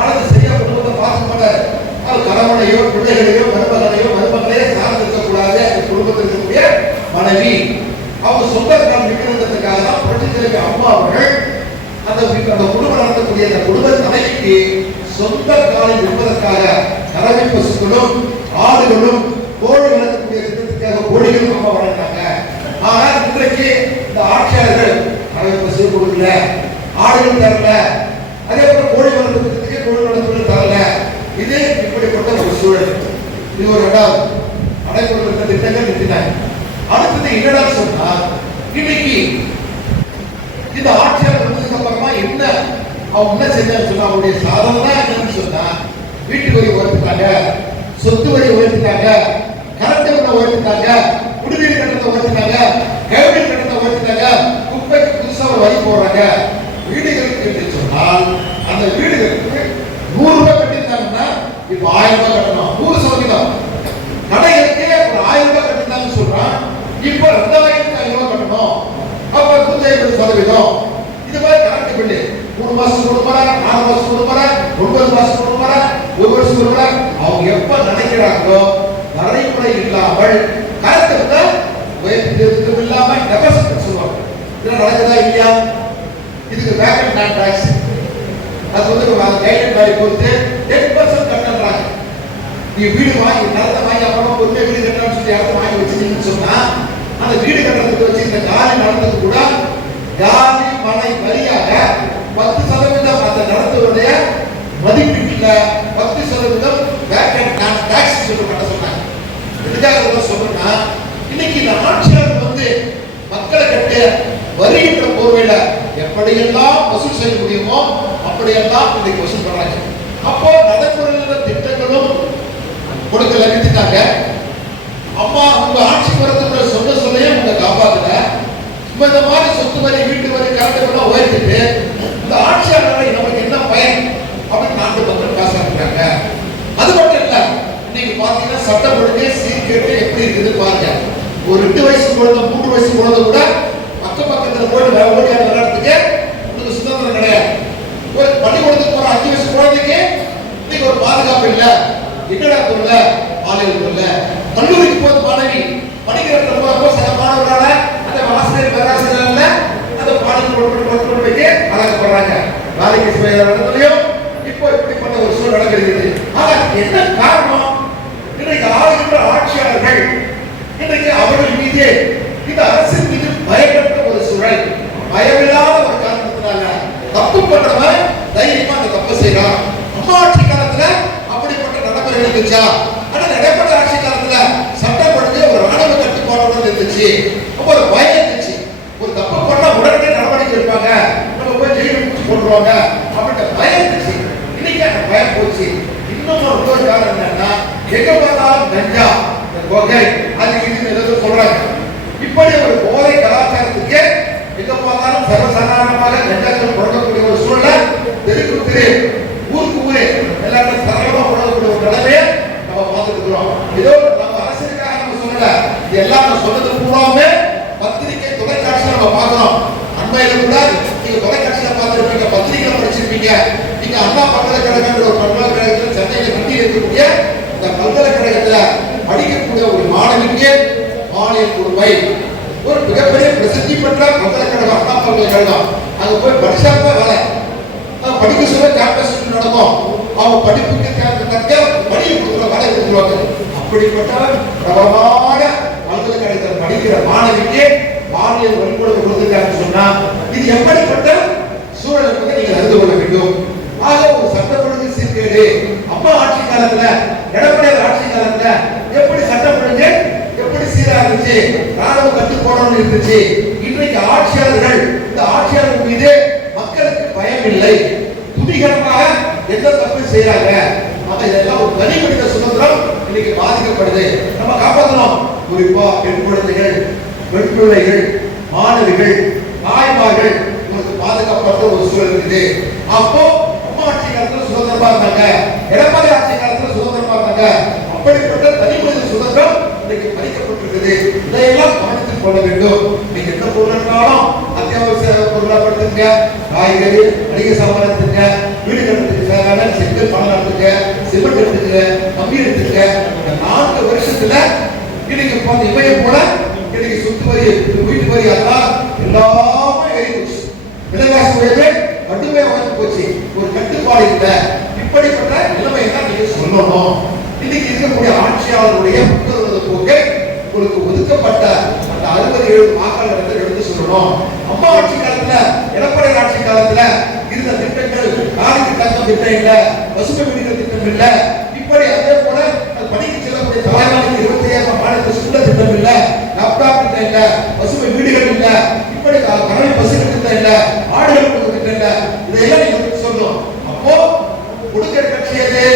அல்லது சரியா குடும்பத்தை பார்க்க மாட்டாரு. அது கணவனையோ பிள்ளைகளையோ மருமகளையோ சார்ந்து இருக்கக்கூடாது. அந்த குடும்பத்தில் இருக்கக்கூடிய மனைவி அவங்க சொந்த காலம் விற்கிறதுக்காக தான் புரட்சி தலைவி அம்மா அவர்கள் அந்த குடும்பம் நடத்தக்கூடிய அந்த குடும்ப தலைவிக்கு சொந்த காலில் இருப்பதற்காக கறவை பசுக்களும் ஆடுகளும் கோழி வளர்க்கக்கூடிய திட்டத்துக்காக கோழிகளும் அம்மா வளர்த்தாங்க. ஆனால் இன்றைக்கு இந்த ஆட்சியாளர்கள் கறவை பசு கொடுக்கல, ஆடுகள் தரல, அதே போல கோழி வளர்க்கறதுக்கு கோழி வளர்ப்பு தரல. இது இப்படிப்பட்ட ஒரு சூழல். இது ஒரு இடம் அடைபடுத்த திட்டங்கள் நிறுத்தினாங்க. அடுத்தது என்னடா சொன்னா இன்னைக்கு இந்த ஆட்சியாளர் வந்ததுக்கு அப்புறமா என்ன அவங்க என்ன செஞ்சான்னு சொன்னா அவருடைய சாதனை என்னன்னு சொன்னா வீட்டு வரி உயர்த்திட்டாங்க, சொத்து வரி உயர்த்திட்டாங்க, கரண்ட் பில்லை உயர்த்திட்டாங்க, குடிநீர் கட்டணத்தை உயர்த்திட்டாங்க, கல்வி கட்டணத்தை உயர்த்திட்டாங்க, குப்பைக்கு புதுசா ஒரு வரி போடுறாங்க. வீடுகளுக்கு என்று சொன்னால் அந்த வீடுகளுக்கு 100 ரூபாய் கட்டியிருந்தாங்கன்னா இப்ப 1000 ரூபாய் கட்டணும். 100%. கடைகளுக்கு ஒரு 1000 ரூபாய் கட்டியிருந்தாங்கன்னு சொல்றான், இப்ப 2500 ரூபாய் கட்டணும். அப்ப 150%. இது மாதிரி கரண்ட் பில்லு 3 மாசம் கொடுப்பாங்க, 4 மாசம் கொடுப்பாங்க, 9 மாசம் கொடுப்பாங்க, 1 வருஷம் கொடுப்பாங்க. அவங்க எப்ப நினைக்கிறாங்களோ வரைமுறை இல்லாமல் கரண்ட் பில்லை உயர்த்தி இல்லாம டெபாசிட் சொல்லுவாங்க. இது நடக்குதா இல்லையா? இதுக்கு வேக்கன்ட் நான் டாக்ஸ் அது வந்து கைட்லைன் வேலை பொறுத்து 10% கட்டணும்ன்றாங்க. நீங்க வீடு வாங்கி நிலத்தை வாங்கி அப்புறமா பொறுமையா வீடு கட்டணும்னு சொல்லி இடத்த வாங்கி வச்சிருக்கீங்கன்னு சொன்னா அந்த வீடு கட்டுறதுக்கு வச்சு இந்த காலி நடந்தது கூட காலி மனை வரியாக 10% அந்த நடத்துவதைய மதிப்பீட்டுல 10% வேக்கன்ட் நான் டாக்ஸ் சொல்லி கட்ட சொன்னாங்க. எதுக்காக சொல்றேன்னா இன்னைக்கு இந்த ஆட்சியாளர் வந்து மக்களை கட்ட வரி என்ற போர்வையில எப்படியெல்லாம் வசூல் செய்ய முடியுமோ அப்படியெல்லாம் இன்னைக்கு வசூல் பண்றாங்க. அப்போ நடைமுறையில் திட்டங்களும் கொடுக்கல நிறுத்திட்டாங்க. அம்மா உங்க ஆட்சி வரத்துல சொன்ன சொல்லையே உங்க காப்பாத்துல இந்த மாதிரி சொத்து வரி, வீட்டு வரி, கரண்ட் எல்லாம் உயர்த்திட்டு இந்த ஆட்சியாளரை நமக்கு என்ன பயன் அப்படின்னு நாட்டு மக்கள் பேச இருக்கிறாங்க. அது மட்டும் இல்ல, இன்னைக்கு பாத்தீங்கன்னா சட்டம் ஒழுங்கு சீர்கேட்டு எப்படி இருக்குது பாருங்க. ஒரு 2 வயசு குழந்தை 3 வயசு குழந்தை கூட பக்கத்துல போய் ஓடியாட விளையாடுறதுக்கு உங்களுக்கு சுதந்திரம் கிடையாது. ஒரு பள்ளிக்கூடத்துக்கு போற 5 வயசு குழந்தைக்கு இன்னைக்கு ஒரு பாதுகாப்பு இல்ல. என்னடா சொல்ல பாலியல் சொல்ல. கல்லூரிக்கு போற மாணவி படிக்கிறதுல போறப்போ சில மாணவர்களால அந்த ஆசிரியர் பேராசிரியர்ல அந்த பாலியல் கொடுமைக்கு ஆளாக்கப்படுறாங்க. வேலைக்கு செய்யறதுலயும் இப்போ இப்படிப்பட்ட ஒரு சூழல் நடக்கிறது. ஆனா என்ன காரணம்? இன்னைக்கு ஆளுகின்ற ஆட்சியாளர்கள் இன்னைக்கு அவர்கள் மீதே இந்த அரசின் மீது பயப்பட்ட ஒரு சூழல், பயமில்லாத ஒரு காரணத்தினால தப்பு பண்றவன் தைரியமா அந்த தப்பு செய்யலாம். அம்மா ஆட்சி காலத்துல அப்படிப்பட்ட நடைமுறை சட்டம் இருந்துச்சா? ஆனா எடப்பாடி ஆட்சி காலத்துல சட்டம் ஒழுங்கு ஒரு ராணுவ கட்டுப்பாடோட இருந்துச்சு. அப்ப ஒரு பயம் இருந்துச்சு. ஒரு தப்பு பண்ணா உடனே நடவடிக்கை எடுப்பாங்க, நம்ம போய் ஜெயிலுக்கு போட்டுருவாங்க அப்படின்ற பயம் இருந்துச்சு. இன்னைக்கு அந்த பயம் போச்சு. இன்னும் ஒரு காரணம் என்னன்னா, எங்க பார்த்தாலும் கஞ்சா, கொகை, அது இதுன்னு ஏதோ சொல்றாங்க. இப்படி ஒரு போதை கலாச்சாரத்துக்கு எங்க பார்த்தாலும் சர்வசாதாரணமாக கஞ்சாக்கள் புழங்கக்கூடிய ஒரு சூழ்நிலை, தெருக்கு தெரு, ஊருக்கு ஊரே எல்லாரும் சரளமா புழங்கக்கூடிய ஒரு நிலைமையை நம்ம பார்த்துட்டு இருக்கிறோம். ஏதோ நம்ம அரசியலுக்காக நம்ம சொல்லல, இது எல்லாம் நம்ம சொன்னது பூராமே பத்திரிகை தொலைக்காட்சியில நம்ம பார்க்கிறோம். அண்மையில கூட நீங்க தொலைக்காட்சியில பார்த்திருப்பீங்க, பத்திரிகையில படிச்சிருப்பீங்க. நீங்க அண்ணா பல்கலைக்கழகம் ஒரு பல்கலைக்கழகத்தில் சென்னையில கட்டி இருக்கக்கூடிய இந்த பல்கலைக்கழகத்துல படிக்கக்கூடிய ஒரு மாணவிக்கு பாலியல் கொடுமை, ஒரு மிகப்பெரிய பிரசித்தி பெற்ற பல்கலைக்கழகம் அண்ணா பல்கலைக்கழகம். அங்க போய் படிச்சாப்ப வேலை படிக்க சொல்ல கேம்பஸ் நடக்கும். அவங்க படிப்புக்கு தக்க படிப்பு கொடுக்குற வேலை கொடுத்துருவாங்க. அப்படிப்பட்ட பிரபலமான பல்கலைக்கழகத்தில் படிக்கிற மாணவிக்கு பாலியல் வன்கொடுமை கொடுத்துருக்காங்கன்னு சொன்னா இது எப்படிப்பட்ட சூழல் என்பதை நீங்க அறிந்து கொள்ள வேண்டும். ஆக ஒரு சட்ட ஒழுங்கு சீர்கேடு அம்மா ஆட்சி காலத்துல, எடப்பாடி ஆட்சி காலத்துல எப்படி சட்டம் ஒழுங்கு எப்படி சீரா இருந்துச்சு, ராணுவ கட்டுப்பாடு இருந்துச்சு. இன்றைக்கு ஆட்சியாளர்கள், இந்த ஆட்சியாளர்கள் மீது மக்களுக்கு பயம் இல்லை, துணிகரமாக எந்த தப்பு செய்யறாங்க. நம்ம இதெல்லாம் ஒரு தனி மனித சுதந்திரம் இன்னைக்கு பாதிக்கப்படுது. நம்ம காப்பாற்றணும். குறிப்பா பெண் குழந்தைகள், பெண் பிள்ளைகள், மாணவிகள், தாய்மார்கள் உங்களுக்கு பாதுகாப்பற்ற ஒரு சூழல் இருக்குது. அப்போ அம்மா ஆட்சி காலத்துல சுதந்திரமா இருந்தாங்க, எடப்பாடி ஆட்சி காலத்துல சுதந்திரமா இருந்தாங்க. அப்படிப்பட்ட தனி மனித சுதந்திரம் இன்னைக்கு பறிக்கப்பட்டிருக்குது. இதையெல்லாம் கவனத்தில் கொள்ள வேண்டும். நீங்க என்ன பொருளாலும் அத்தியாவசிய பொருளா படுத்துங்க, காய்கறி, மளிகை சாமான் எடுத்துங்க, வீடு கட்டுறதுக்கு தேவையான செங்கல் பணம் எடுத்துங்க, சிமெண்ட் எடுத்துங்க, கம்பி எடுத்துங்க. இந்த 4 வருஷத்துல இன்னைக்கு பார்த்து இவைய போல இன்னைக்கு சொத்து வரி, வீட்டு வரி எல்லாம் எல்லாமே ஏறி போச்சு. விலைவாசி உயர்வு மட்டுமே வந்து போச்சு. ஒரு கட்டுப்பாடு இல்லை. இப்படிப்பட்ட நிலைமையை தான் நீங்க சொல்லணும். இன்னைக்கு இருக்கக்கூடிய ஆட்சியாளருடைய மக்களது போக்கை உங்களுக்கு ஒதுக்கப்பட்ட அந்த 60-70 வாக்காளர்கள் எடுத்து சொல்லணும். அம்மா ஆட்சி காலத்துல, எடப்பாடி ஆட்சி காலத்துல இருந்த திட்டங்கள், காலிக்கு தக்க திட்டம் இல்ல, பசுமை வீடுகள் திட்டம் இல்ல. இப்படி அதே போல பணிக்கு செல்லக்கூடிய தலைவர்களுக்கு 25,000 மாநில சுத்த திட்டம் இல்ல, லேப்டாப் திட்டம் இல்ல, பசுமை வீடுகள் இல்ல, இப்படி கரவை பசுகள் திட்டம் இல்ல, ஆடுகள் திட்டம் இல்ல. இதையெல்லாம் நீங்க சொல்லணும். அப்போ கொடுக்கிற கட்சி எது?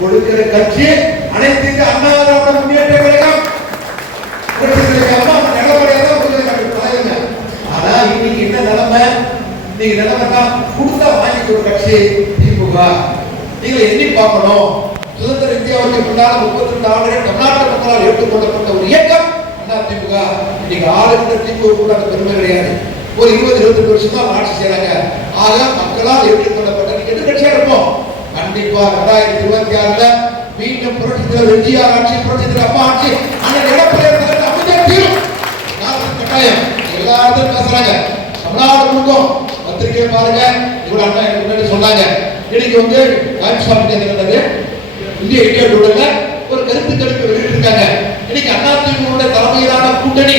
கொடுக்கிற கட்சி அனைத்து அண்ணா திராவிட முன்னேற்ற கழகம். ஆனா இன்னைக்கு என்ன நிலைமை? இன்னைக்கு நிலைமைனா கொடுத்தா வாங்கிட்டு ஒரு கட்சி திமுக. நீங்க எண்ணி பார்க்கணும். சுதந்திர இந்தியாவுக்கு பின்னால 32 ஆண்டுகள் தமிழ்நாட்டு மக்களால் ஏற்றுக்கொள்ளப்பட்ட ஒரு இயக்கம் அண்ணா திமுக. இன்னைக்கு ஆளுநர் திமுக கூட அந்த பெருமை கிடையாது. ஒரு 20-22 வருஷம் தான் ஆட்சி செய்யறாங்க. ஆக மக்களால் ஏற்றுக்கொள்ளப்பட்ட எட்டு கட்சியா இருப்போம். கண்டிப்பா 2026ல மீண்டும் புரட்சித்தலைவர் எம்ஜிஆர் ஆட்சி, புரட்சித்தலைவர் அம்மா ஆட்சி, அண்ணன் எடப்பாடி அமைச்சர் தீரும். கட்டாயம் எல்லாரும் பேசுறாங்க. தமிழ்நாடு முழுக்கும் பத்திரிகை பாருங்க. இவ்வளவு அண்ணா எனக்கு முன்னாடி சொன்னாங்க. இன்னைக்கு வந்து இந்திய இந்தியாவுடைய ஒரு கருத்து கணிப்பு வெளியிட்டிருக்காங்க. இன்னைக்கு அதிமுக தலைமையிலான கூட்டணி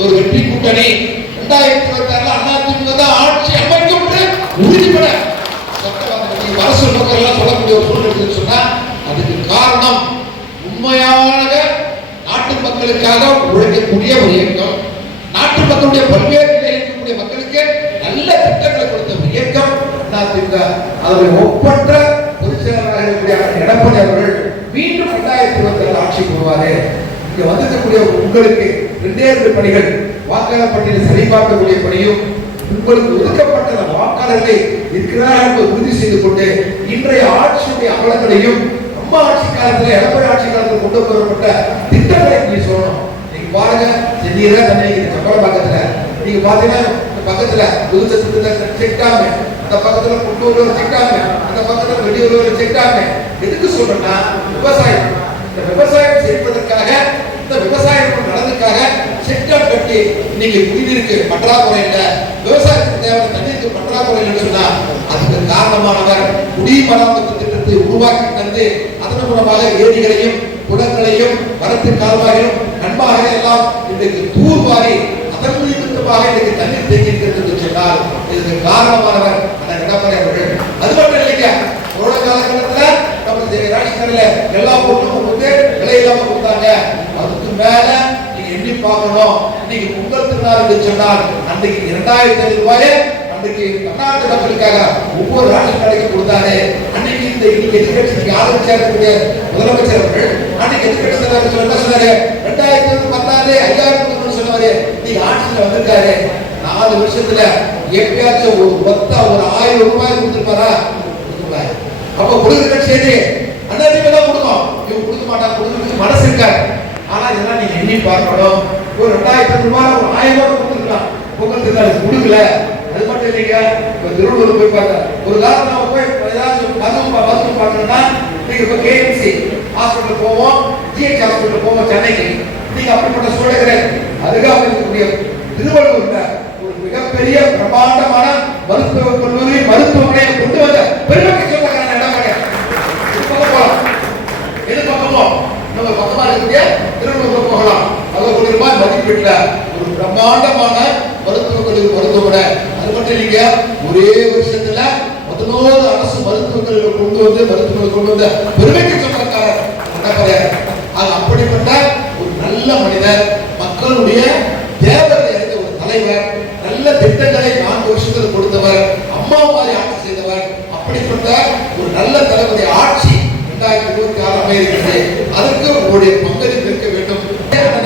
ஒரு வெற்றி கூட்டணி. 2026ல அதிமுக தான் ஆட்சி அமைக்கும் என்று உறுதிப்பட அரசு மக்கள் எல்லாம் சொல்லக்கூடிய ஒரு சூழ்நிலை சொன்னா அதுக்கு காரணம் உண்மையாக நாட்டு மக்களுக்காக உழைக்கக்கூடிய ஒரு இயக்கம், நாட்டு மக்களுடைய பல்வேறு நிலையில் இருக்கக்கூடிய மக்களுக்கு நல்ல திட்டங்களை கொடுத்த ஒரு இயக்கம் அதிமுக. அதனுடைய ஒப்பற்ற பொதுச் செயலாளராக இருக்கக்கூடிய எடப்பாடி அவர்கள் மீண்டும் 2026 ஆட்சிக்கு வருவாரு. இங்க வந்திருக்கக்கூடிய உங்களுக்கு 2 பணிகள், வாக்காளர் பட்டியலை சரிபார்க்கக்கூடிய பணியும், உங்களுக்கு ஒதுக்கப்பட்ட வாக்காளர்களை இருக்கிறார்கள் உறுதி செய்து கொண்டு இன்றைய ஆட்சியுடைய அமலங்களையும் அம்மா ஆட்சி காலத்தில், எடப்பாடி ஆட்சி காலத்தில் கொண்டு வரப்பட்ட திட்டங்களை நீங்க சொல்லணும். நீங்க பாருங்க, சென்னையில தண்ணி சக்கரபாக்கத்துல நீங்க பாத்தீங்கன்னா பக்கத்துல புதுச்சேரி செக்டாங்க, அந்த பக்கத்துல குண்டூர்ல செக்டாங்க, அந்த பக்கத்துல வெளியூர்ல செக்டாங்க. எதுக்கு சொல்றேன்னா விவசாயம், இந்த விவசாயம் செய்வதற்காக, இந்த விவசாயம் நலனுக்காக செக்டார் கட்டி இன்னைக்கு குடிநீருக்கு பற்றாக்குறை இல்லை, விவசாயத்துக்கு தேவையான தண்ணீருக்கு பற்றாக்குறை இல்லைன்னு சொன்னா அதுக்கு காரணமானவர் குடிமராமத்து திட்டத்தை உருவாக்கி தந்து அதன் மூலமாக ஏரிகளையும் குளங்களையும் வரத்து கால்வாயும் நன்மாக எல்லாம் இன்றைக்கு தூர்வாரி அதன் நிமித்தமாக இன்றைக்கு தண்ணீர் தேங்கி இருக்கிறது என்று சொன்னால் இதுக்கு காரணமானவர் அந்த எடப்பாடி அவர்கள். அது மட்டும் இல்லைங்க, கொரோனா காலகட்டத்தில் நம்ம காலகட்டத்தில் எல்லா பொருளும் வந்து விலை இல்லாம கொடுத்தாங்க. அதுக்கு மேல நீங்க எண்ணி பார்க்கணும். இன்னைக்கு பொங்கல் திருநாள் என்று சொன்னால் அன்றைக்கு 2500 ரூபாயை அன்றைக்கு கர்நாடக மக்களுக்காக ஒவ்வொரு ரேஷன் கடைக்கு கொடுத்தாரு. அன்னைக்கு இந்த எதிர்கட்சிக்கு ஆதரவு முதலமைச்சர் அவர்கள் அன்னைக்கு எதிர்கட்சி தலைவர் என்ன சொன்னாரு? 2014 5000 சொன்னாரு. நீங்க ஆட்சியில் வந்திருக்காரு 4 வருஷத்துல எப்பயாச்சும் ஒரு 1000 ரூபாய் கொடுத்துருப்பாரா? அப்ப கொடுக்குற கட்சி எது? அதிமுக தான் கொடுக்கும். இவங்க கொடுக்க மாட்டாங்க, கொடுக்கறதுக்கு மனசு இருக்காது. ஆனா இதெல்லாம் நீங்க எண்ணி பார்க்கணும். ஒரு 2500 ரூபாய் ஒரு 1000 ரூபாய் கொடுத்துருக்கலாம். பொங்கல் திருநாளுக்கு கொடுக்கல. அது மட்டும் இல்லைங்க. இப்ப திருவள்ளூர் போய் பாருங்க. ஒரு காலம் நம்ம போய் ஏதாச்சும் மருத்துவம் பார்க்கணும்னா நீங்க இப்ப கேஎம்சி ஹாஸ்பிட்டல் போவோம், ஜிஹெச் ஹாஸ்பிட்டல் போவோம் சென்னைக்கு. நீங்க அப்படிப்பட்ட சூழல் அதுக்காக இருக்கக்கூடிய திருவள்ளூர்ல ஒரு மிகப்பெரிய பிரம்மாண்டமான மருத்துவ கல்லூரி மருத்துவமனையை கொண்டு வந்த பெருமைக்கு சொந்தக்கான இடம் கிடையாது. எது பக்கமோ நம்ம பக்கமா இருக்கக்கூடிய திருவள்ளூர் போகலாம். 1 கோடி ரூபாய் மதிப்பீட்டுல ஒரு பிரம்மாண்டமான மருத்துவ கல்லூரி மருத்துவமனை. அது மட்டும் இல்லைங்க, ஒரே வருஷத்துல 11 அரசு மருத்துவக் கல்லூரிகளை கொண்டு வந்த பெருமைக்கு சொந்தக்காரர் அது அப்படிப்பட்ட ஒரு நல்ல மனிதர், மக்களுடைய தேவையை அறிந்த ஒரு தலைவர், நல்ல திட்டங்களை 4 வருஷத்தில் கொடுத்தவர், அம்மா மாதிரி ஆட்சி செய்தவர். அப்படிப்பட்ட ஒரு நல்ல தலைவருடைய ஆட்சி 2026 அமைகிறது. அதற்கு உங்களுடைய பங்களிப்பு இருக்க வேண்டும்.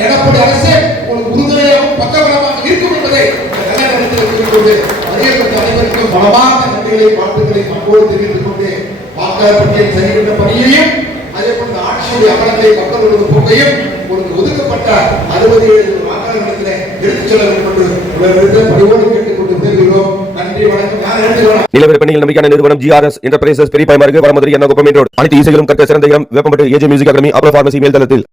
எடப்பாடி அரசு உங்களுக்கு உறுதுணையாகவும் பக்கபலமாக இருக்கும் என்பதை நல்ல நேரத்தில் கூறிக்கொண்டு அனைவருக்கும் பலமான நன்றிகளை வாழ்த்துக்களை மக்களோடு தெரிவித்துக் கொண்டு வாக்காளர் பட்டியல் சரிகின்ற பணியையும் அதே போல ஆட்சியுடைய அமலத்தை மக்களோட போக்கையும் உங்களுக்கு ஒதுக்கப்பட்ட 67 வாக்காளர்களிடத்தில் எடுத்துச் செல்ல வேண்டும் என்று பணிவோடு கேட்டுக்கொண்டு விடைபெறுகிறோம். நன்றி, வணக்கம். நிலவர பணியில் நம்பிக்கையான நிறுவனம் GRS என்டர்பிரைசஸ் பெரியபாய்மார்க்கு வடமதுரை எண்ணாகுப்பம் ரோடு. அனைத்து இசைகளும் கற்க சிறந்த இடம் வேப்பம்பட்டு AJ மியூசிக் அகாடமி அப்ரோ பார்மசி மேல்தளத்தில்.